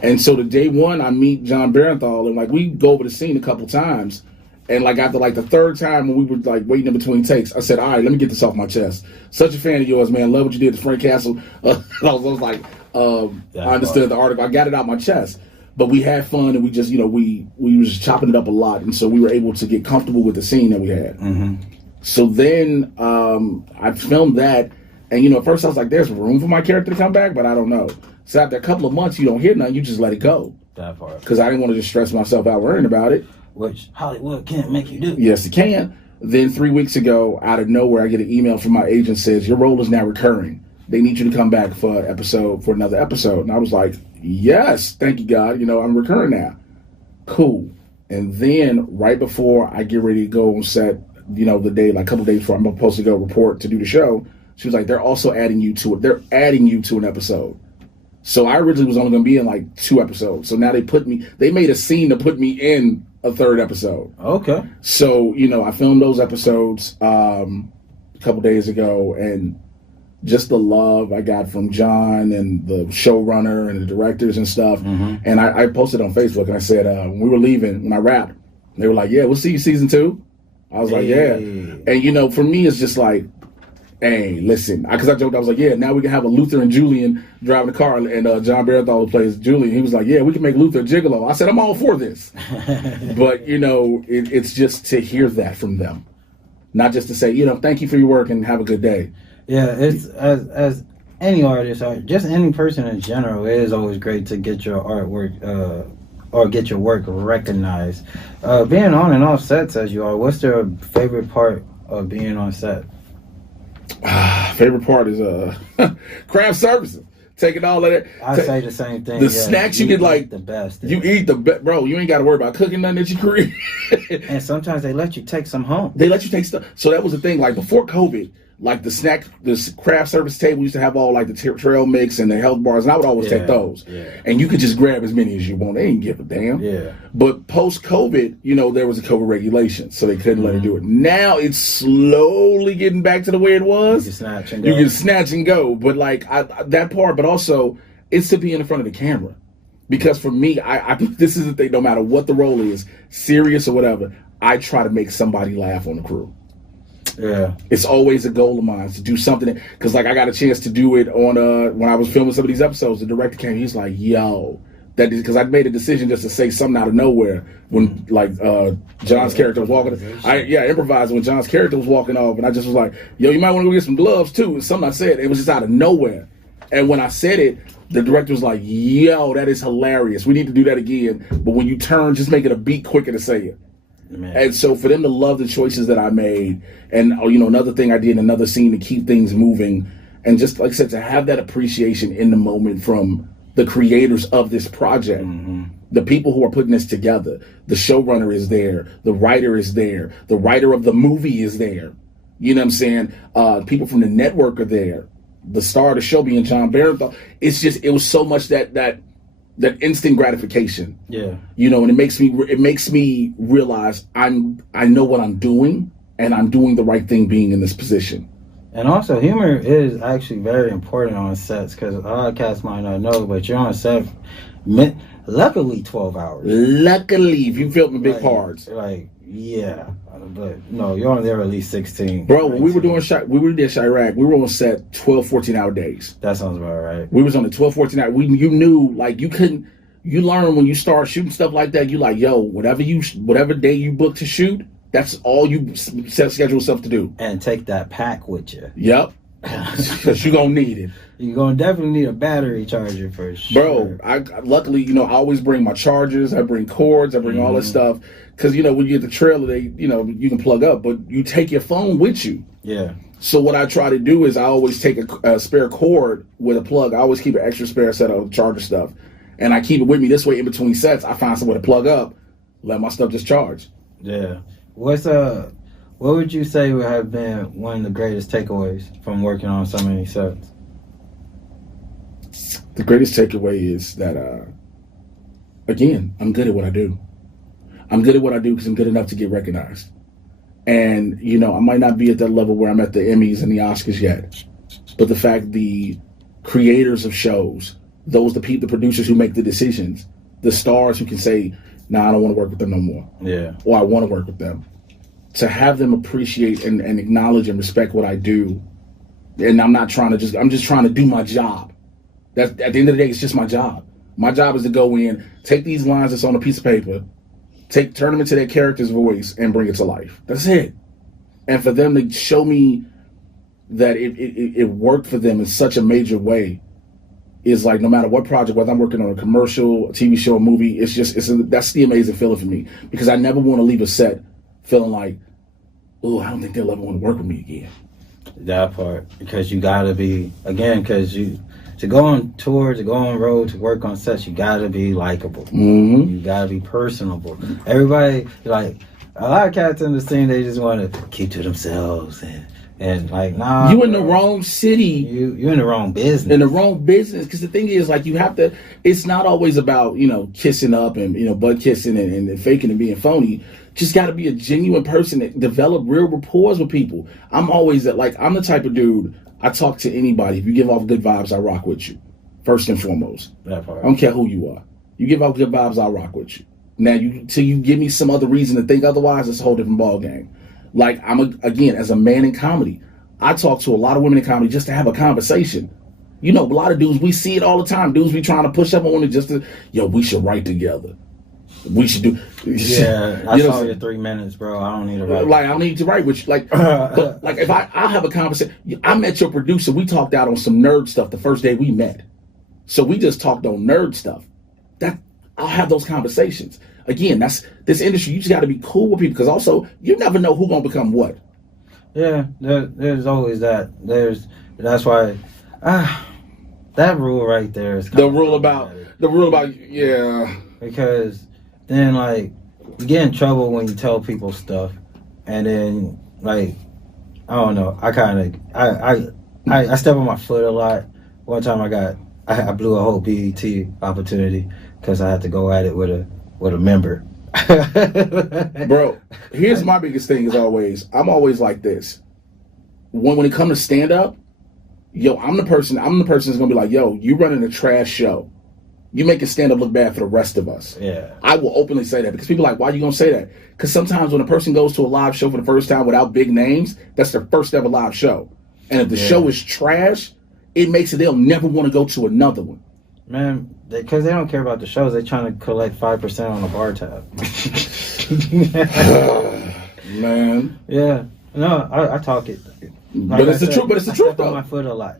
And so the day one, I meet John Barenthal, and like we go over the scene a couple times, and like after like the third time when we were like waiting in between takes, I said, all right, let me get this off my chest. Such a fan of yours, man. Love what you did to Frank Castle. I was like, I understood the article. I got it out my chest. But we had fun, and we just, we were just chopping it up a lot, and so we were able to get comfortable with the scene that we had. Mm-hmm. So then I filmed that, and at first I was like, there's room for my character to come back, but I don't know. So after a couple of months, you don't hear nothing, you just let it go. That part. Because I didn't want to just stress myself out worrying about it. Which Hollywood can't make you do. Yes, it can. Then 3 weeks ago, out of nowhere, I get an email from my agent says, your role is now recurring. They need you to come back for another episode. And I was like, yes, thank you, God. I'm recurring now. Cool. And then right before I get ready to go on set, the day, like a couple days before I'm supposed to go report to do the show, she was like, they're also adding you to it. They're adding you to an episode. So I originally was only going to be in like 2 episodes. So now they made a scene to put me in a 3rd episode. Okay. So, I filmed those episodes a couple days ago, and just the love I got from John and the showrunner and the directors and stuff. Mm-hmm. And I posted on Facebook, and I said, when we were leaving, when I wrapped, they were like, yeah, we'll see you season 2. I was like, yeah. And, for me, it's just like, hey, listen. Because I joked, I was like, yeah, now we can have a Luther and Julian driving the car, and John Barenthal, who plays Julian, he was like, yeah, we can make Luther a gigolo. I said, I'm all for this. But, it's just to hear that from them. Not just to say, thank you for your work and have a good day. Yeah, it's as any artist or just any person in general, it is always great to get your artwork or get your work recognized. Being on and off sets as you are, what's your favorite part of being on set? Favorite part is craft services. taking all of that. I say the same thing. The snacks you get, like the best. You eat the best, bro. You ain't got to worry about cooking nothing that you create. And sometimes they let you take some home. They let you take stuff. So that was the thing. Like before COVID, like the craft service table used to have all like the trail mix and the health bars, and I would always take those. Yeah. And you could just grab as many as you want. They didn't give a damn. Yeah. But post COVID, there was a COVID regulation, so they couldn't let her do it. Now it's slowly getting back to the way it was. You can snatch and go. But like that part, but also it's to be in front of the camera. Because for me, I this is the thing. No matter what the role is, serious or whatever, I try to make somebody laugh on the crew. Yeah, it's always a goal of mine to do something, because like I got a chance to do it on when I was filming some of these episodes. The director came, he's like, "Yo, that is," because I made a decision just to say something out of nowhere when like John's character was walking. I improvised when John's character was walking off, and I just was like, "Yo, you might want to go get some gloves too." It's something I said. It was just out of nowhere, and when I said it, the director was like, "Yo, that is hilarious. We need to do that again. But when you turn, just make it a beat quicker to say it." Man. And so for them to love the choices that I made, and another thing I did in another scene to keep things moving, and just like I said, to have that appreciation in the moment from the creators of this project, the people who are putting this together. The showrunner is there, the writer is there, the writer of the movie is there. You know what I'm saying? People from the network are there. The star of the show being John Barenthal. It was so much that instant gratification. Yeah. And it makes me realize I know what I'm doing, and I'm doing the right thing being in this position. And also, humor is actually very important on sets, because a lot of cats might not know, but you're on set luckily 12 hours. Luckily, if you filming big parts. Yeah. But no, you're on there at least 16. Bro, when we were doing Chirac, we were on set 12, 14-hour days. That sounds about right. We was on the 12, 14-hour. You knew, like, you learn when you start shooting stuff like that, you like, yo, whatever day you book to shoot, that's all you schedule yourself to do. And take that pack with you. Yep. Because you're going to need it. You're going to definitely need a battery charger for sure. Bro, I luckily, I always bring my chargers, I bring cords, I bring all this stuff. Because, when you get the trailer, you can plug up, but you take your phone with you. Yeah. So what I try to do is I always take a spare cord with a plug. I always keep an extra spare set of charger stuff. And I keep it with me. This way, in between sets, I find somewhere to plug up, let my stuff just charge. Yeah. What would you say would have been one of the greatest takeaways from working on so many sets? The greatest takeaway is that, again, I'm good at what I do. I'm good at what I do because I'm good enough to get recognized. And, I might not be at that level where I'm at the Emmys and the Oscars yet. But the fact the creators of shows, the producers who make the decisions, the stars who can say, nah, I don't want to work with them no more. Yeah. Or I want to work with them. To have them appreciate and acknowledge and respect what I do. And I'm just trying to do my job. At the end of the day, it's just my job. My job is to go in, take these lines that's on a piece of paper, turn them into their character's voice, and bring it to life. That's it. And for them to show me that it worked for them in such a major way is like, no matter what project, whether I'm working on a commercial, a TV show, a movie, that's the amazing feeling for me. Because I never want to leave a set feeling like, oh, I don't think they'll ever want to work with me again. That part. Because you got to be, again, to go on tour, to go on road, to work on sets, you gotta be likable. Mm-hmm. You gotta be personable. Everybody, like, a lot of cats in the scene, they just want to keep to themselves and like, nah. You in the wrong city. You in the wrong business. In the wrong business, because the thing is, like, you have to. It's not always about kissing up and butt kissing and faking and being phony. Just got to be a genuine person that develop real rapport with people. I'm the type of dude. I talk to anybody. If you give off good vibes, I rock with you. First and foremost. That part. I don't care who you are. You give off good vibes, I'll rock with you. Now, till you give me some other reason to think otherwise, it's a whole different ball game. Like, again, as a man in comedy, I talk to a lot of women in comedy just to have a conversation. A lot of dudes, we see it all the time. Dudes be trying to push up on it just to, we should write together. We should do. Yeah, I saw your 3 minutes, bro. I don't need to write. Like, I don't need to write with you. Like, but like, if I'll have a conversation. I met your producer. We talked out on some nerd stuff the first day we met. So we just talked on nerd stuff. I'll have those conversations. Again, that's this industry. You just got to be cool with people, because also you never know who's gonna become what. Yeah, there's always that. That's why. That rule right there is the rule about yeah. Because then like you get in trouble when you tell people stuff, and then like I don't know. I step on my foot a lot. One time I blew a whole BET opportunity because I had to go at it with a member. Bro, here's my biggest thing is I'm always like this. When it comes to stand up, yo, I'm the person that's gonna be like, yo, you running a trash show. You make a stand up look bad for the rest of us. Yeah. I will openly say that because people are like, why are you gonna say that? Because sometimes when a person goes to a live show for the first time without big names, that's their first ever live show. And if the show is trash, it makes it they'll never want to go to another one. Man, because they don't care about the shows, they're trying to collect 5% on the bar tab. Man. Yeah. No, I talk it. Like but it's the truth. But it's the truth, though. On my foot a lot.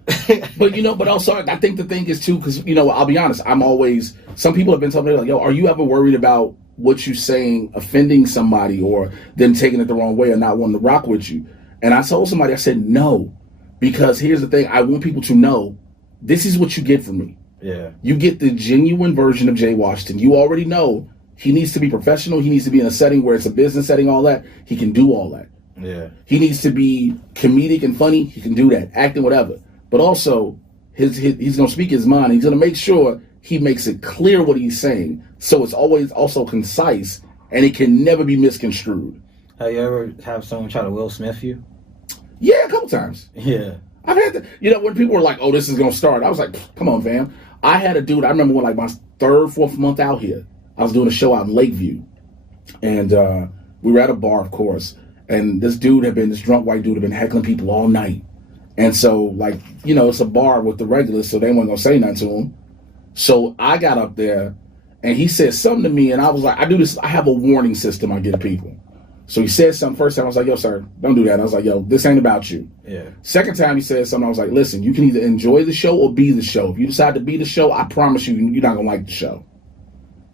But also, I think the thing is too, because I'll be honest. I'm always. Some people have been telling me like, "Yo, are you ever worried about what you're saying offending somebody or them taking it the wrong way or not wanting to rock with you?" And I told somebody, I said no, because here's the thing. I want people to know this is what you get from me. Yeah. You get the genuine version of Jay Washington. You already know he needs to be professional. He needs to be in a setting where it's a business setting. All that he can do all that. Yeah. He needs to be comedic and funny. He can do that, acting, whatever. But also, he's going to speak his mind. He's going to make sure he makes it clear what he's saying. So it's always also concise, and it can never be misconstrued. Have you ever have someone try to Will Smith you? Yeah, a couple times. Yeah. I've had to, when people were like, oh, this is going to start, I was like, come on, fam. I had a dude, I remember when like my third, fourth month out here, I was doing a show out in Lakeview. And we were at a bar, of course. And this drunk white dude had been heckling people all night. And so, like, it's a bar with the regulars, so they weren't going to say nothing to him. So I got up there, and he said something to me, and I was like, I have a warning system I give people. So he said something first time, I was like, yo, sir, don't do that. I was like, yo, this ain't about you. Yeah. Second time he said something, I was like, listen, you can either enjoy the show or be the show. If you decide to be the show, I promise you, you're not going to like the show.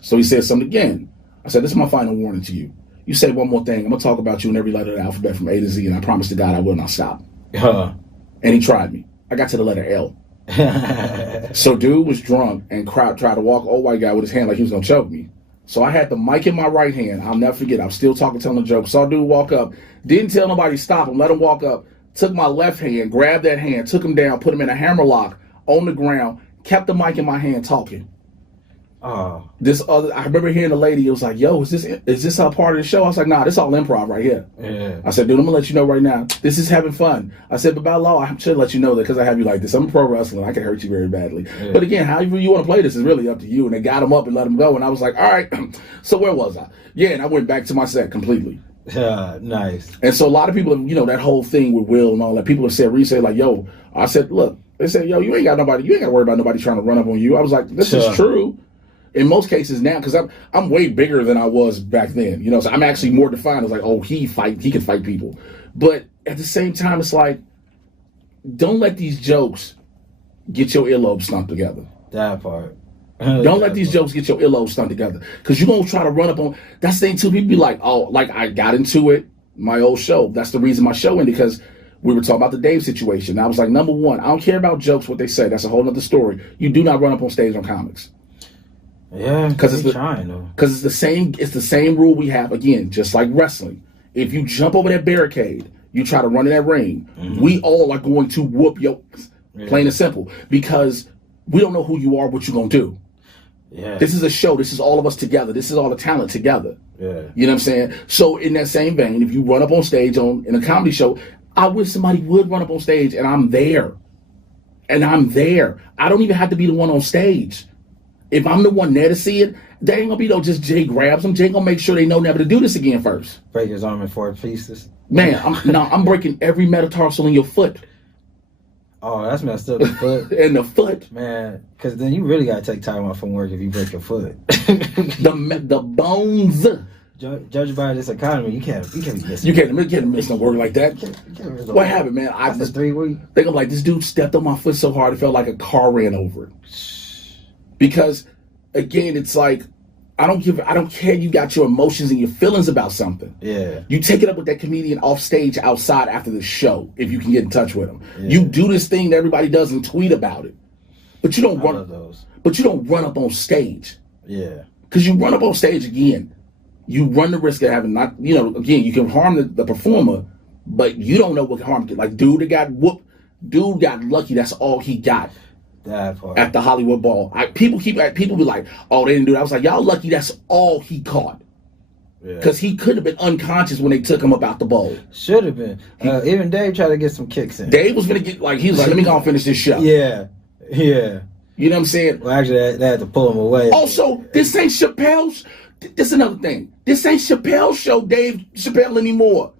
So he said something again. I said, this is my final warning to you. You say one more thing, I'm going to talk about you in every letter of the alphabet from A to Z, and I promise to God I will not stop. And he tried me. I got to the letter L. So dude was drunk and tried to walk old white guy with his hand like he was going to choke me. So I had the mic in my right hand. I'll never forget. I was still talking, telling a joke. Saw dude walk up. Didn't tell nobody to stop him. Let him walk up. Took my left hand, grabbed that hand, took him down, put him in a hammerlock on the ground, kept the mic in my hand talking. Oh. I remember hearing the lady, it was like, yo, is this a part of the show? I was like, nah, this all improv right here. Yeah. I said, dude, I'm going to let you know right now, this is having fun. I said, but by law, I should let you know that because I have you like this. I'm a pro wrestler. I can hurt you very badly. Yeah. But again, however you want to play this is really up to you. And they got him up and let him go. And I was like, all right. So where was I? Yeah, and I went back to my set completely. Yeah, nice. And so a lot of people, that whole thing with Will and all that, people have said, like, yo, I said, look, they said, yo, you ain't got to worry about nobody trying to run up on you. I was like, this is true. In most cases now, because I'm way bigger than I was back then, so I'm actually more defined as like, oh, he can fight people. But at the same time, it's like, don't let these jokes get your earlobe stumped together. That part. Don't let these jokes get your earlobe stumped together. Because you're going to try to run up on, that's the thing too, people be like, oh, like I got into it, my old show. That's the reason my show ended, because we were talking about the Dave situation. I was like, number one, I don't care about jokes, what they say. That's a whole other story. You do not run up on stage on comics. Yeah, because it's the same rule we have, again, just like wrestling. If you jump over that barricade, you try to run in that ring, we all are going to whoop your plain and simple, because we don't know who you are, what you're going to do. Yeah. This is a show. This is all of us together. This is all the talent together. Yeah. You know what I'm saying? So in that same vein, if you run up on stage in a comedy show, I wish somebody would run up on stage and I'm there. I don't even have to be the one on stage. If I'm the one there to see it, they ain't gonna be just Jay grabs them. Jay gonna make sure they know never to do this again first. Break his arm in 4 pieces. Man, I'm breaking every metatarsal in your foot. Oh, that's messed up. The foot. And the foot. Man, because then you really gotta take time off from work if you break your foot. the bones. Judged by this economy, you can't be missing. You can't miss no work like that. What happened, man? After 3 weeks. They go like, this dude stepped on my foot so hard it felt like a car ran over it. Because again, it's like, I don't care. You got your emotions and your feelings about something. Yeah. You take it up with that comedian off stage outside after the show if you can get in touch with him. Yeah. You do this thing that everybody does and tweet about it. But you don't I run. love those. But you don't run up on stage. Yeah. Because you run up on stage again, you run the risk of having not. Again, you can harm the performer, but you don't know what harm. Like dude got whooped. Dude got lucky. That's all he got. That part. At the Hollywood Bowl. People be like, oh, they didn't do that. I was like, y'all lucky that's all he caught. Because he could have been unconscious when they took him about the bowl. Should have been. Even Dave tried to get some kicks in. Dave was going to get, he was like, let me go and finish this show. Yeah. Yeah. You know what I'm saying? Well, actually, they had to pull him away. Also, this ain't Chappelle's. This is another thing. This ain't Chappelle's show, Dave Chappelle, anymore.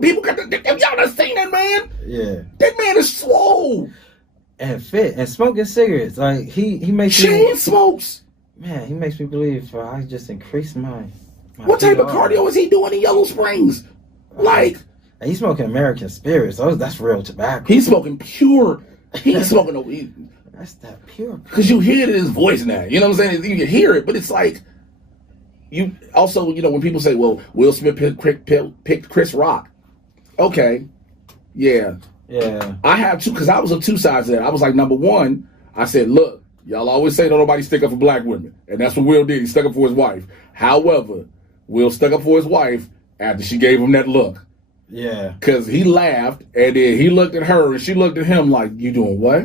People got y'all done seen that man? Yeah. That man is swole. And fit. And smoking cigarettes. Like, he makes Chain smokes. Man, he makes me believe I just increased my what type of cardio is he doing in Yellow Springs? And he's smoking American spirits. That's real tobacco. He's smoking pure. He's smoking no. That's that pure. Because you hear it in his voice now. You know what I'm saying? You can hear it, but it's like you also, when people say, "Well, Will Smith picked Chris Rock," okay, yeah. I have two because I was on two sides of that. I was like, number one, I said, look, y'all always say don't nobody stick up for black women, and that's what Will did. He stuck up for his wife. However, Will stuck up for his wife after she gave him that look. Yeah. Because he laughed, and then he looked at her, and she looked at him like, you doing what?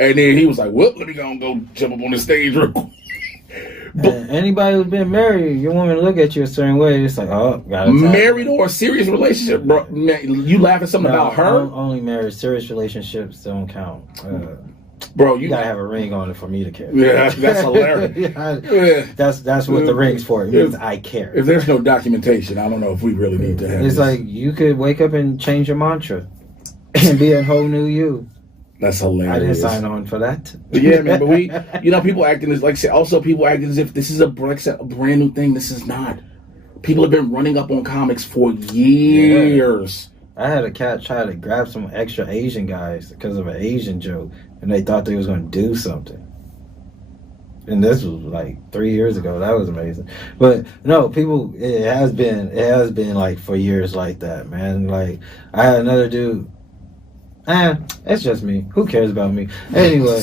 And then he was like, well, let me go jump up on the stage real quick. Anybody who's been married, your woman look at you a certain way, it's like, oh, gotta married or a serious relationship, bro. You laughing something about her? Only married. Serious relationships don't count. Bro, you gotta have a ring on it for me to care. Yeah, that's hilarious. That's what the ring's for. It means I care. If there's no documentation, I don't know if we really need to have It's this. like you could wake up and change your mantra and be a whole new you. That's hilarious. I didn't sign on for that. Yeah, man, but we, people acting as, like I said, also people acting as if this is a brand new thing. This is not. People have been running up on comics for years. Yeah. I had a cat try to grab some extra Asian guys because of an Asian joke, and they thought they was going to do something. And this was like 3 years ago. That was amazing. But no, people, it has been like for years like that, man. Like I had another dude. It's just me. Who cares about me? Anyway,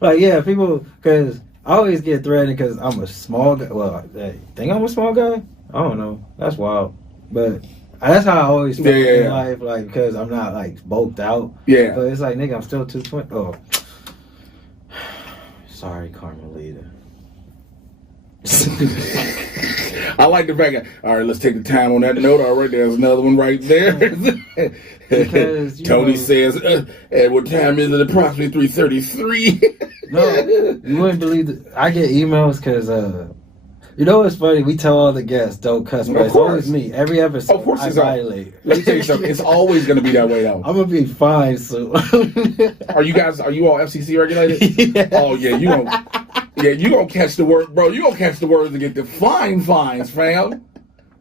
like yeah, people, because I always get threatened because I'm a small guy. Well, I think I'm a small guy. I don't know. That's wild, but that's how I always feel in life. Like because I'm not like bulked out. Yeah. But it's like nigga, I'm still 220. Oh, sorry, Carmelita. I like the fact that, all right, let's take the time on that note. All right, there's another one right there. Because, Tony says, at what time is it? Approximately 3:33. No, you wouldn't believe I get emails because, you know what's funny? We tell all the guests don't cuss, but it's always me. Every episode, of course I violate. Let me tell you something. It's always going to be that way, though. I'm going to be fine soon. Are you all FCC regulated? Yeah. Oh, yeah, you gonna catch the word, bro. You gonna catch the words to get the fines, fam.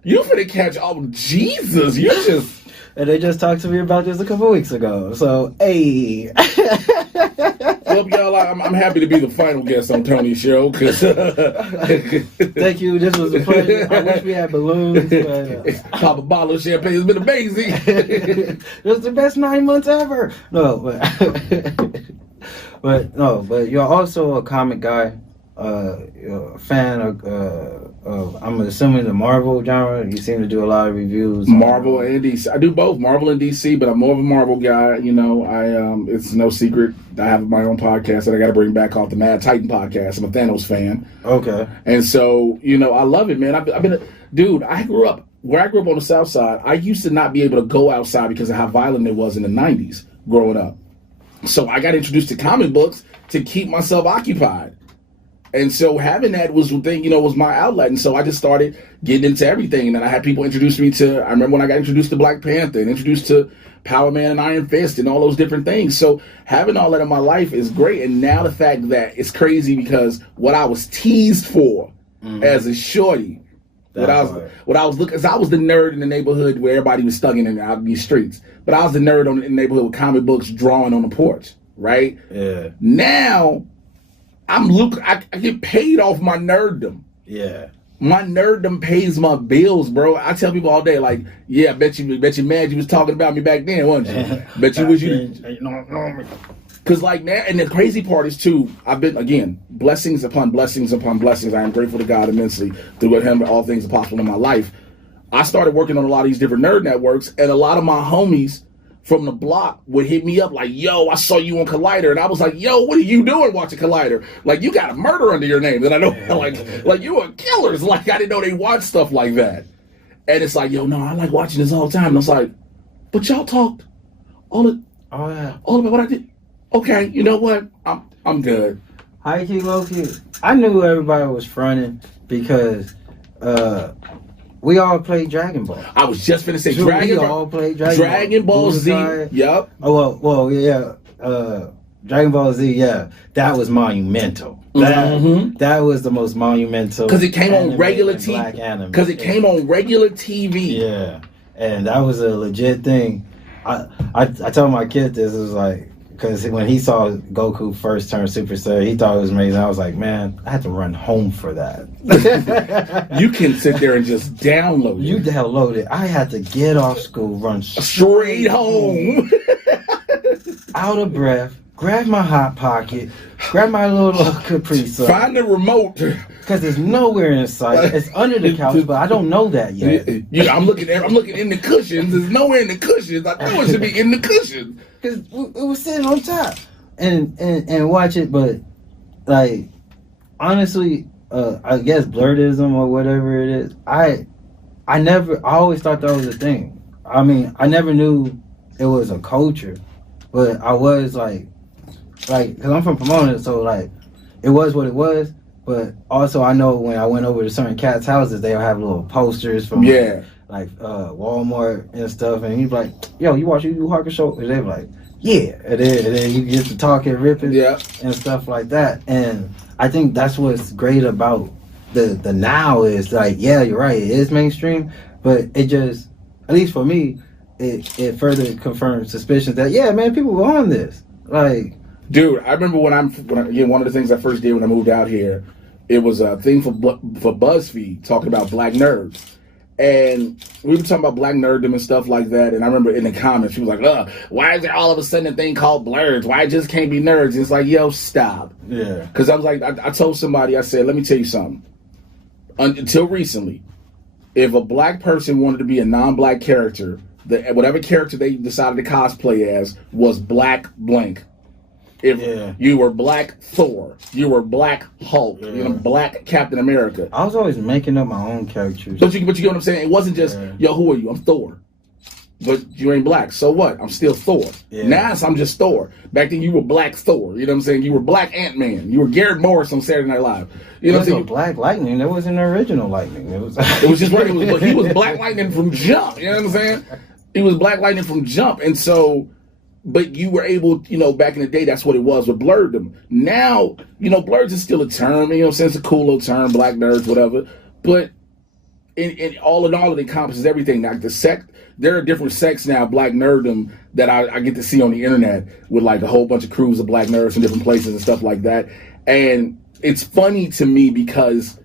You finna catch, oh, Jesus, you just... And they just talked to me about this a couple weeks ago. So, hey. Well, y'all, I'm happy to be the final guest on Tony's show. Cause thank you. This was a pleasure. I wish we had balloons. But, pop a bottle of champagne. It's been amazing. It was the best 9 months ever. No, but you're also a comic guy. You're a fan of I'm assuming the Marvel genre. You seem to do a lot of reviews. Marvel and DC. I do both Marvel and DC, but I'm more of a Marvel guy. It's no secret. I have my own podcast that I got to bring back called the Mad Titan Podcast. I'm a Thanos fan. Okay. And so, I love it, man. I've been dude, I grew up on the South Side. I used to not be able to go outside because of how violent it was in the 90s growing up. So I got introduced to comic books to keep myself occupied. And so having that was the thing, was my outlet. And so I just started getting into everything. And then I had people introduce me to, I remember when I got introduced to Black Panther and introduced to Power Man and Iron Fist and all those different things. So having all that in my life is great. And now the fact that it's crazy because what I was teased for as a shorty, what I was looking, cause I was the nerd in the neighborhood where everybody was stuck in these streets. But I was the nerd in the neighborhood with comic books drawing on the porch, right? Yeah. Now, I get paid off my nerddom. Yeah. My nerddom pays my bills, bro. I tell people all day, like, yeah, bet you mad you was talking about me back then, wasn't you? Bet you wish you. Because like now, and the crazy part is too, I've been, again, blessings upon blessings upon blessings. I am grateful to God immensely through him, all things are possible in my life. I started working on a lot of these different nerd networks, and a lot of my homies from the block would hit me up like, yo, I saw you on Collider. And I was like, yo, what are you doing watching Collider? Like, you got a murder under your name. And I know, like you are killers. Like, I didn't know they watch stuff like that. And it's like, yo, no, I like watching this all the time. And I was like, but y'all talked all about what I did. Okay, you know what? I'm good. High key, low key. I knew everybody was fronting because we all played Dragon Ball. I was just finna say We all played Dragon Ball Z. Yep. Oh well, yeah. Dragon Ball Z, yeah. That was monumental. That was the most monumental. Because it came on regular TV. Because it came on regular TV. Yeah, and that was a legit thing. I told my kid this. It was like, because when he saw Goku first turn Super Saiyan, he thought it was amazing. I was like, man, I had to run home for that. You can sit there and just download it. You download it. I had to get off school, run straight home. Out of breath, grab my Hot Pocket, grab my little Capri Sun. Find the remote. Because it's nowhere in sight. It's under the couch, but I don't know that yet. Yeah, I'm looking in the cushions. There's nowhere in the cushions. I know it should be in the cushions. Because it was sitting on top. And watch it, but like honestly, I guess blerdism or whatever it is, I always thought that was a thing. I mean, I never knew it was a culture, but I was like, because I'm from Pomona, so like, it was what it was. But also, I know when I went over to certain cats' houses, they'll have little posters from like Walmart and stuff, and he's like, "Yo, you watch Yu Yu Hakusho?" And they're like, "Yeah," and then you get to talking, ripping, and stuff like that. And I think that's what's great about the now is like, yeah, you're right, it is mainstream, but it just, at least for me, it further confirms suspicions that man, people were on this, like. Dude, I remember when again, one of the things I first did when I moved out here, it was a thing for BuzzFeed talking about black nerds. And we were talking about black nerddom and stuff like that. And I remember in the comments, she was like, why is there all of a sudden a thing called blerds? Why it just can't be nerds? And it's like, yo, stop. Yeah. Because I was like, I told somebody, I said, let me tell you something. Until recently, if a black person wanted to be a non-black character, whatever character they decided to cosplay as was black blank. If you were Black Thor, you were Black Hulk, Black Captain America. I was always making up my own characters. But you get what I'm saying? It wasn't just, yo, who are you? I'm Thor. But you ain't black. So what? I'm still Thor. Yeah. Now I'm just Thor. Back then you were Black Thor. You know what I'm saying? You were Black Ant-Man. You were Garrett Morris on Saturday Night Live. You know what I'm saying? Black Lightning. There wasn't an original Lightning. It was just right. But he was Black Lightning from jump. You know what I'm saying? He was Black Lightning from jump. And so... But you were able, back in the day, that's what it was with blerdom. Now, blerds is still a term, it's a cool little term, black nerds, whatever. But in all, it encompasses everything. Like there are different sects now, black nerddom, that I get to see on the internet with like a whole bunch of crews of black nerds from different places and stuff like that. And it's funny to me because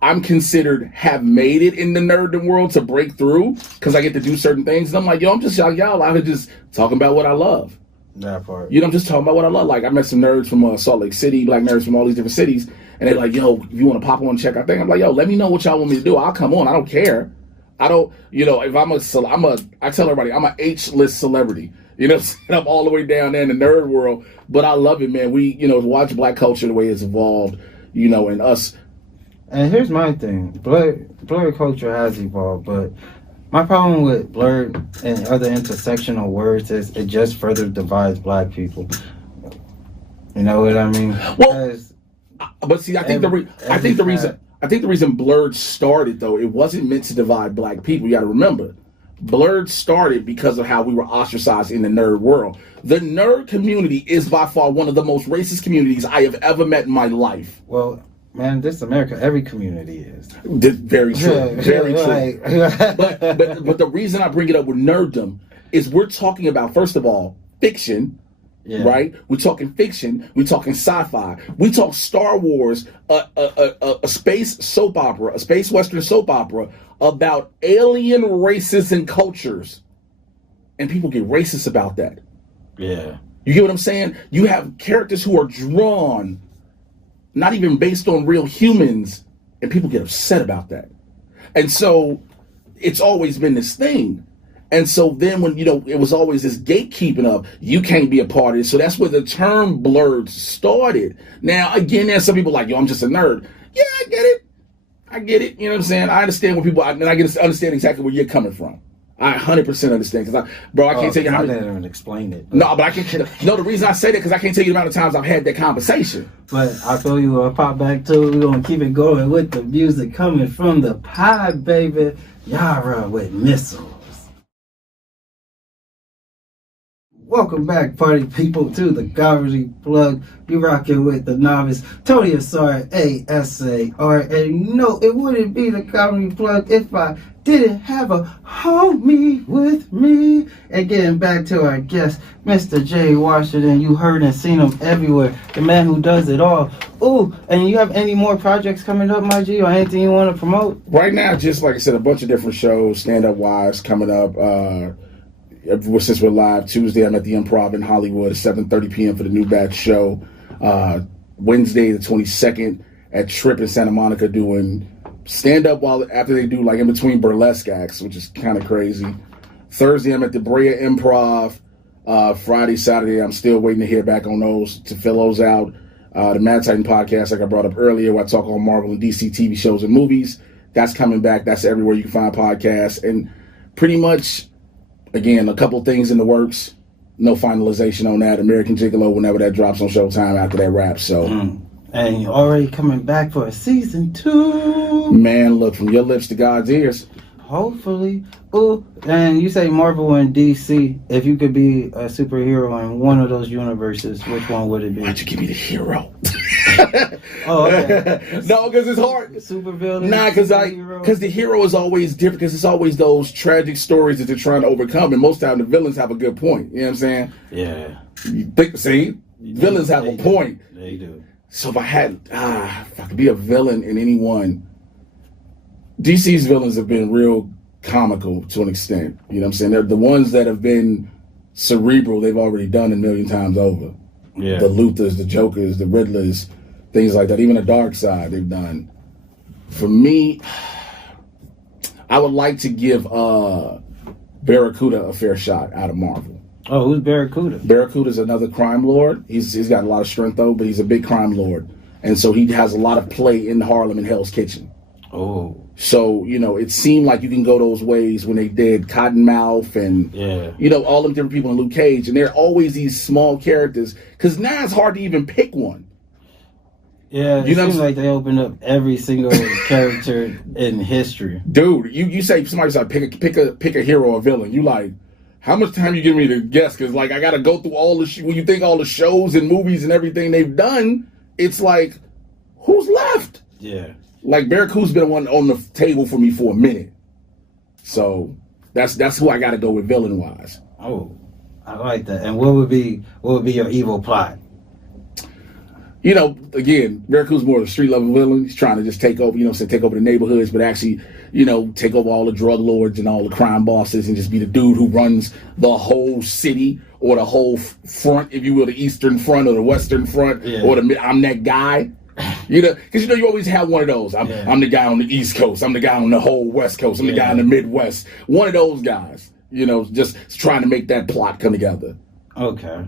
I'm considered have made it in the nerddom world to break through because I get to do certain things. And I'm like, yo, I'm just y'all out here just talking about what I love. That part. I'm just talking about what I love. Like, I met some nerds from Salt Lake City, black nerds from all these different cities. And they're like, yo, if you want to pop on and check our thing? I'm like, yo, let me know what y'all want me to do. I'll come on. I don't care. I don't, if I tell everybody, I'm an H-list celebrity. I'm all the way down there in the nerd world. But I love it, man. We, watch black culture the way it's evolved, and us. And here's my thing. Blerd culture has evolved, but my problem with blerd and other intersectional words is it just further divides black people. You know what I mean? Well, but see, I think the reason blerd started, though, it wasn't meant to divide black people. You got to remember, blerd started because of how we were ostracized in the nerd world. The nerd community is by far one of the most racist communities I have ever met in my life. Well, man, this America, every community is. Very true. Very true. But the reason I bring it up with nerddom is we're talking about, first of all, fiction, right? We're talking fiction. We're talking sci-fi. We talk Star Wars, a space soap opera, a space western soap opera about alien races and cultures. And people get racist about that. Yeah. You get what I'm saying? You have characters who are drawn, not even based on real humans, and people get upset about that. And so it's always been this thing. And so then when, it was always this gatekeeping of, you can't be a part of it. So that's where the term blerd started. Now, again, there's some people like, yo, I'm just a nerd. Yeah, I get it. You know what I'm saying? I understand what people, and I get to understand exactly where you're coming from. I 100% understand. Because I can't tell you how to even explain it. No, but I can. No, the reason I say that because I can't tell you the amount of times I've had that conversation. But I feel you will pop back to. We're gonna keep it going with the music coming from the pod, baby. Yara with missiles. Welcome back, party people, to the Comedy Plug. You rocking with the novice, Tony Asar, A-S-A-R. And no, it wouldn't be the Comedy Plug if I didn't have a homie with me. And getting back to our guest, Mr. Jay Washington. You heard and seen him everywhere. The man who does it all. Ooh, and you have any more projects coming up, my G, or anything you want to promote? Right now, just like I said, a bunch of different shows, stand-up wise, coming up. Since we're live, Tuesday I'm at the Improv in Hollywood, 7:30 p.m. for the New Batch show. Wednesday the 22nd at Trip in Santa Monica doing stand-up after they do like in between burlesque acts, which is kind of crazy. Thursday I'm at the Brea Improv. Friday, Saturday I'm still waiting to hear back on those to fill those out. The Mad Titan podcast, like I brought up earlier, where I talk on Marvel and DC TV shows and movies. That's coming back. That's everywhere you can find podcasts. And pretty much, again, a couple things in the works. No finalization on that. American Gigolo, whenever that drops on Showtime after that wrap. So, And you're already coming back for a season 2. Man, look, from your lips to God's ears. Hopefully. Ooh, and you say Marvel and DC. If you could be a superhero in one of those universes, which one would it be? Why'd you give me the hero? Oh, okay. No, because it's hard. Super villain. Nah, because the hero is always different. Because it's always those tragic stories that they're trying to overcome, and most time the villains have a good point. You know what I'm saying? Yeah. Villains have a point. They do. So if I could be a villain in any one, DC's villains have been real comical to an extent. You know what I'm saying? They're the ones that have been cerebral. They've already done a million times over. Yeah. The Luthers, the Jokers, the Riddlers, things like that. Even the Dark Side, they've done. For me, I would like to give Barracuda a fair shot out of Marvel. Oh, who's Barracuda? Barracuda's another crime lord. He's got a lot of strength though, but he's a big crime lord, and so he has a lot of play in Harlem and Hell's Kitchen. Oh. So, it seemed like you can go those ways when they did Cottonmouth and, all them different people in Luke Cage. And there are always these small characters. Because now it's hard to even pick one. Yeah, it seems like they opened up every single character in history. Dude, you say, somebody's like, pick a hero or villain. You like, how much time you give me to guess? Because, like, I got to go through all the, when you think all the shows and movies and everything they've done, it's like, who's left? Yeah. Like, Barracuda's been one on the table for me for a minute. So, that's who I got to go with villain-wise. Oh, I like that. And what would be your evil plot? Again, Barracuda's more of a street-level villain. He's trying to just take over, take over the neighborhoods, but actually, take over all the drug lords and all the crime bosses and just be the dude who runs the whole city or the whole front, if you will, the Eastern Front or the Western Front, or I'm that guy. Because you always have one of those. I'm the guy on the East Coast. I'm the guy on the whole West Coast. I'm the guy in the Midwest. One of those guys. Just trying to make that plot come together. Okay.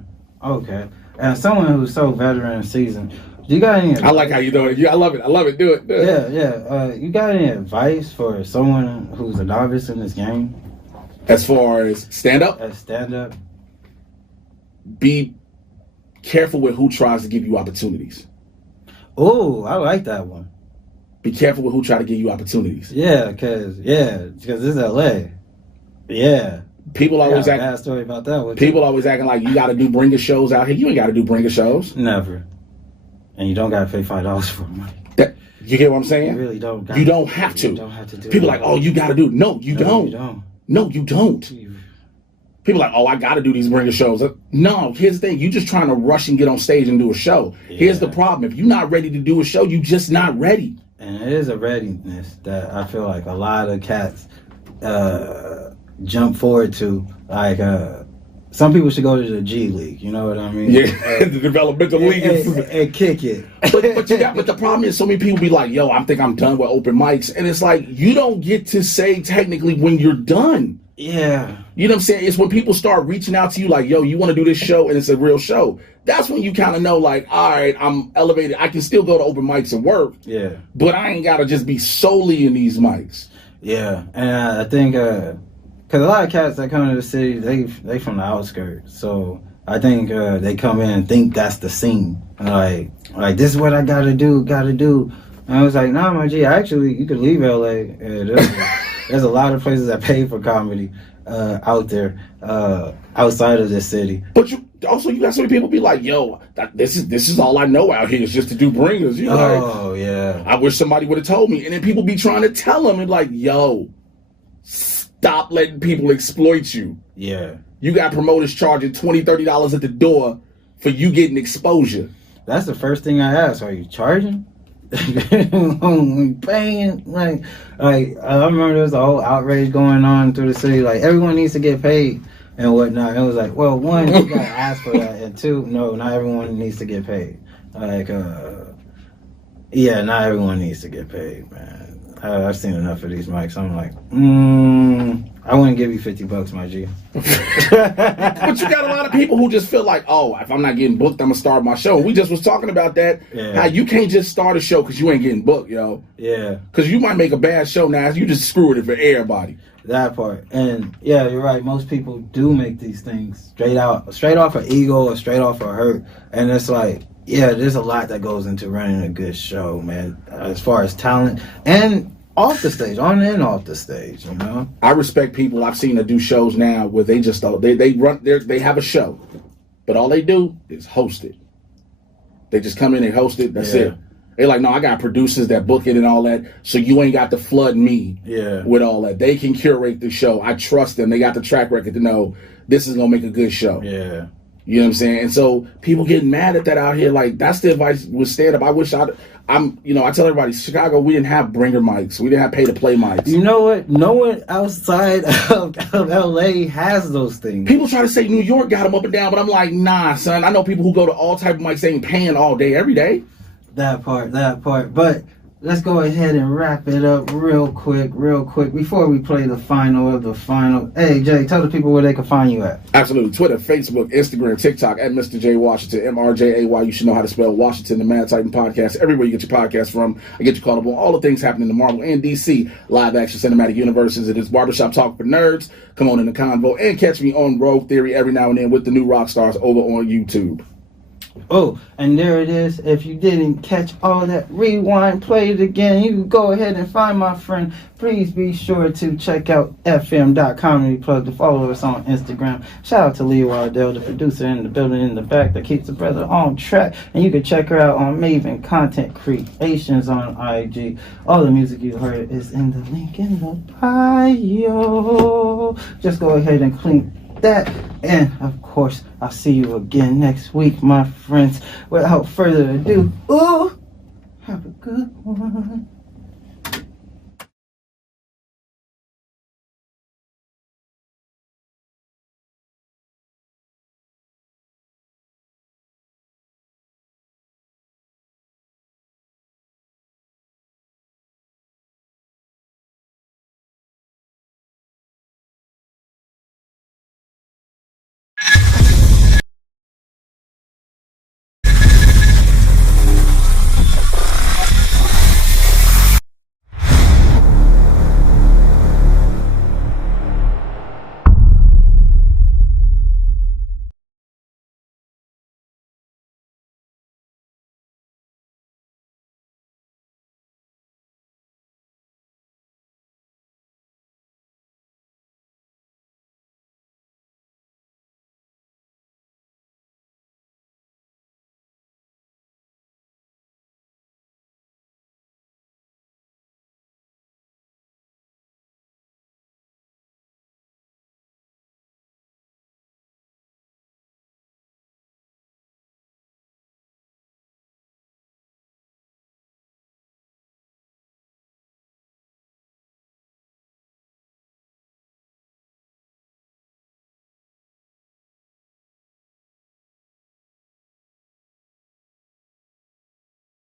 And someone who's so veteran and seasoned, do you got any advice? I like how you do it. Yeah, I love it. Do it. Yeah. You got any advice for someone who's a novice in this game? As far as stand-up? Be careful with who tries to give you opportunities. Oh, I like that one. Be careful with who try to give you opportunities. Yeah, because it's LA. Yeah. People always act. Bad story about that. People always acting like you got to do bringer shows out here. You ain't got to do bringer shows. Never. And you don't got to pay $5 for money. You get what I'm saying? You really don't. You don't have to. You don't have to do. People are like, oh, you got to do. No, you don't. No, you don't. People are like, oh, I got to do these bringer shows. No, here's the thing. You just trying to rush and get on stage and do a show. Yeah. Here's the problem. If you're not ready to do a show, you just not ready. And it is a readiness that I feel like a lot of cats jump forward to. Like Some people should go to the G League. You know what I mean? Yeah, the developmental league. And kick it. but the problem is, so many people be like, "Yo, I think I'm done with open mics," and it's like you don't get to say technically when you're done. Yeah. You know what I'm saying? It's when people start reaching out to you like, "Yo, you want to do this show?" and it's a real show. That's when you kind of know, like, all right, I'm elevated. I can still go to open mics and work. Yeah. But I ain't gotta just be solely in these mics. Yeah, and I think. Cause a lot of cats that come to the city, they from the outskirts. So I think they come in and think that's the scene. Like this is what I gotta do. And I was like, nah, my G. Actually, you could leave LA. There's a lot of places that pay for comedy out there outside of this city. But you got so many people be like, yo, this is all I know out here is just to do bringers. You know, oh yeah. I wish somebody would have told me. And then people be trying to tell them and like, yo. Stop letting people exploit you. Yeah. You got promoters charging $20, $30 at the door for you getting exposure. That's the first thing I ask. Are you charging? Are you paying? Like I remember there was a whole outrage going on through the city. Like everyone needs to get paid and whatnot. It was like, well, one, you gotta ask for that, and two, no, not everyone needs to get paid. Like, yeah, not everyone needs to get paid, man. I've seen enough of these mics. I'm like, I wouldn't give you $50, my G. But you got a lot of people who just feel like, oh, if I'm not getting booked, I'm gonna start my show. We just was talking about that. Yeah. How you can't just start a show because you ain't getting booked, yo. Yeah. Because you might make a bad show now. You just screwing it for everybody. That part. And yeah, you're right. Most people do make these things straight off of ego or straight off of hurt. And it's like, yeah, there's a lot that goes into running a good show, man. As far as talent and off the stage, on and off the stage, you know. I respect people I've seen that do shows now where they just they have a show, but all they do is host it. They just come in and host it. That's it. They're like, no, I got producers that book it and all that, so you ain't got to flood me with all that. They can curate the show. I trust them. They got the track record to know this is gonna make a good show. Yeah. You know what I'm saying? And so people getting mad at that out here. Like, that's the advice with stand-up. I wish I tell everybody, Chicago, we didn't have bringer mics. We didn't have pay-to-play mics. You know what? No one outside of LA has those things. People try to say New York got them up and down, but I'm like, nah, son. I know people who go to all type of mics, they ain't paying all day, every day. That part. But let's go ahead and wrap it up real quick, before we play the final of the final. Hey, Jay, tell the people where they can find you at. Absolutely. Twitter, Facebook, Instagram, TikTok, at Mr. Jay Washington, MRJAY. You should know how to spell Washington, the Mad Titan Podcast. Everywhere you get your podcast from. I get you caught up on all the things happening in the Marvel and DC live action cinematic universes. It is Barbershop Talk for Nerds. Come on in the convo and catch me on Rogue Theory every now and then with the new rock stars over on YouTube. Oh, and there it is. If you didn't catch all that, rewind, play it again. You can go ahead and find my friend. Please be sure to check out fm.comedy+, to follow us on Instagram. Shout out to Waddell, the producer in the building in the back that keeps the brother on track. And you can check her out on Maven Content Creations on IG. All the music you heard is in the link in the bio. Just go ahead and click that, and of course I'll see you again next week, my friends. Without further ado, have a good one.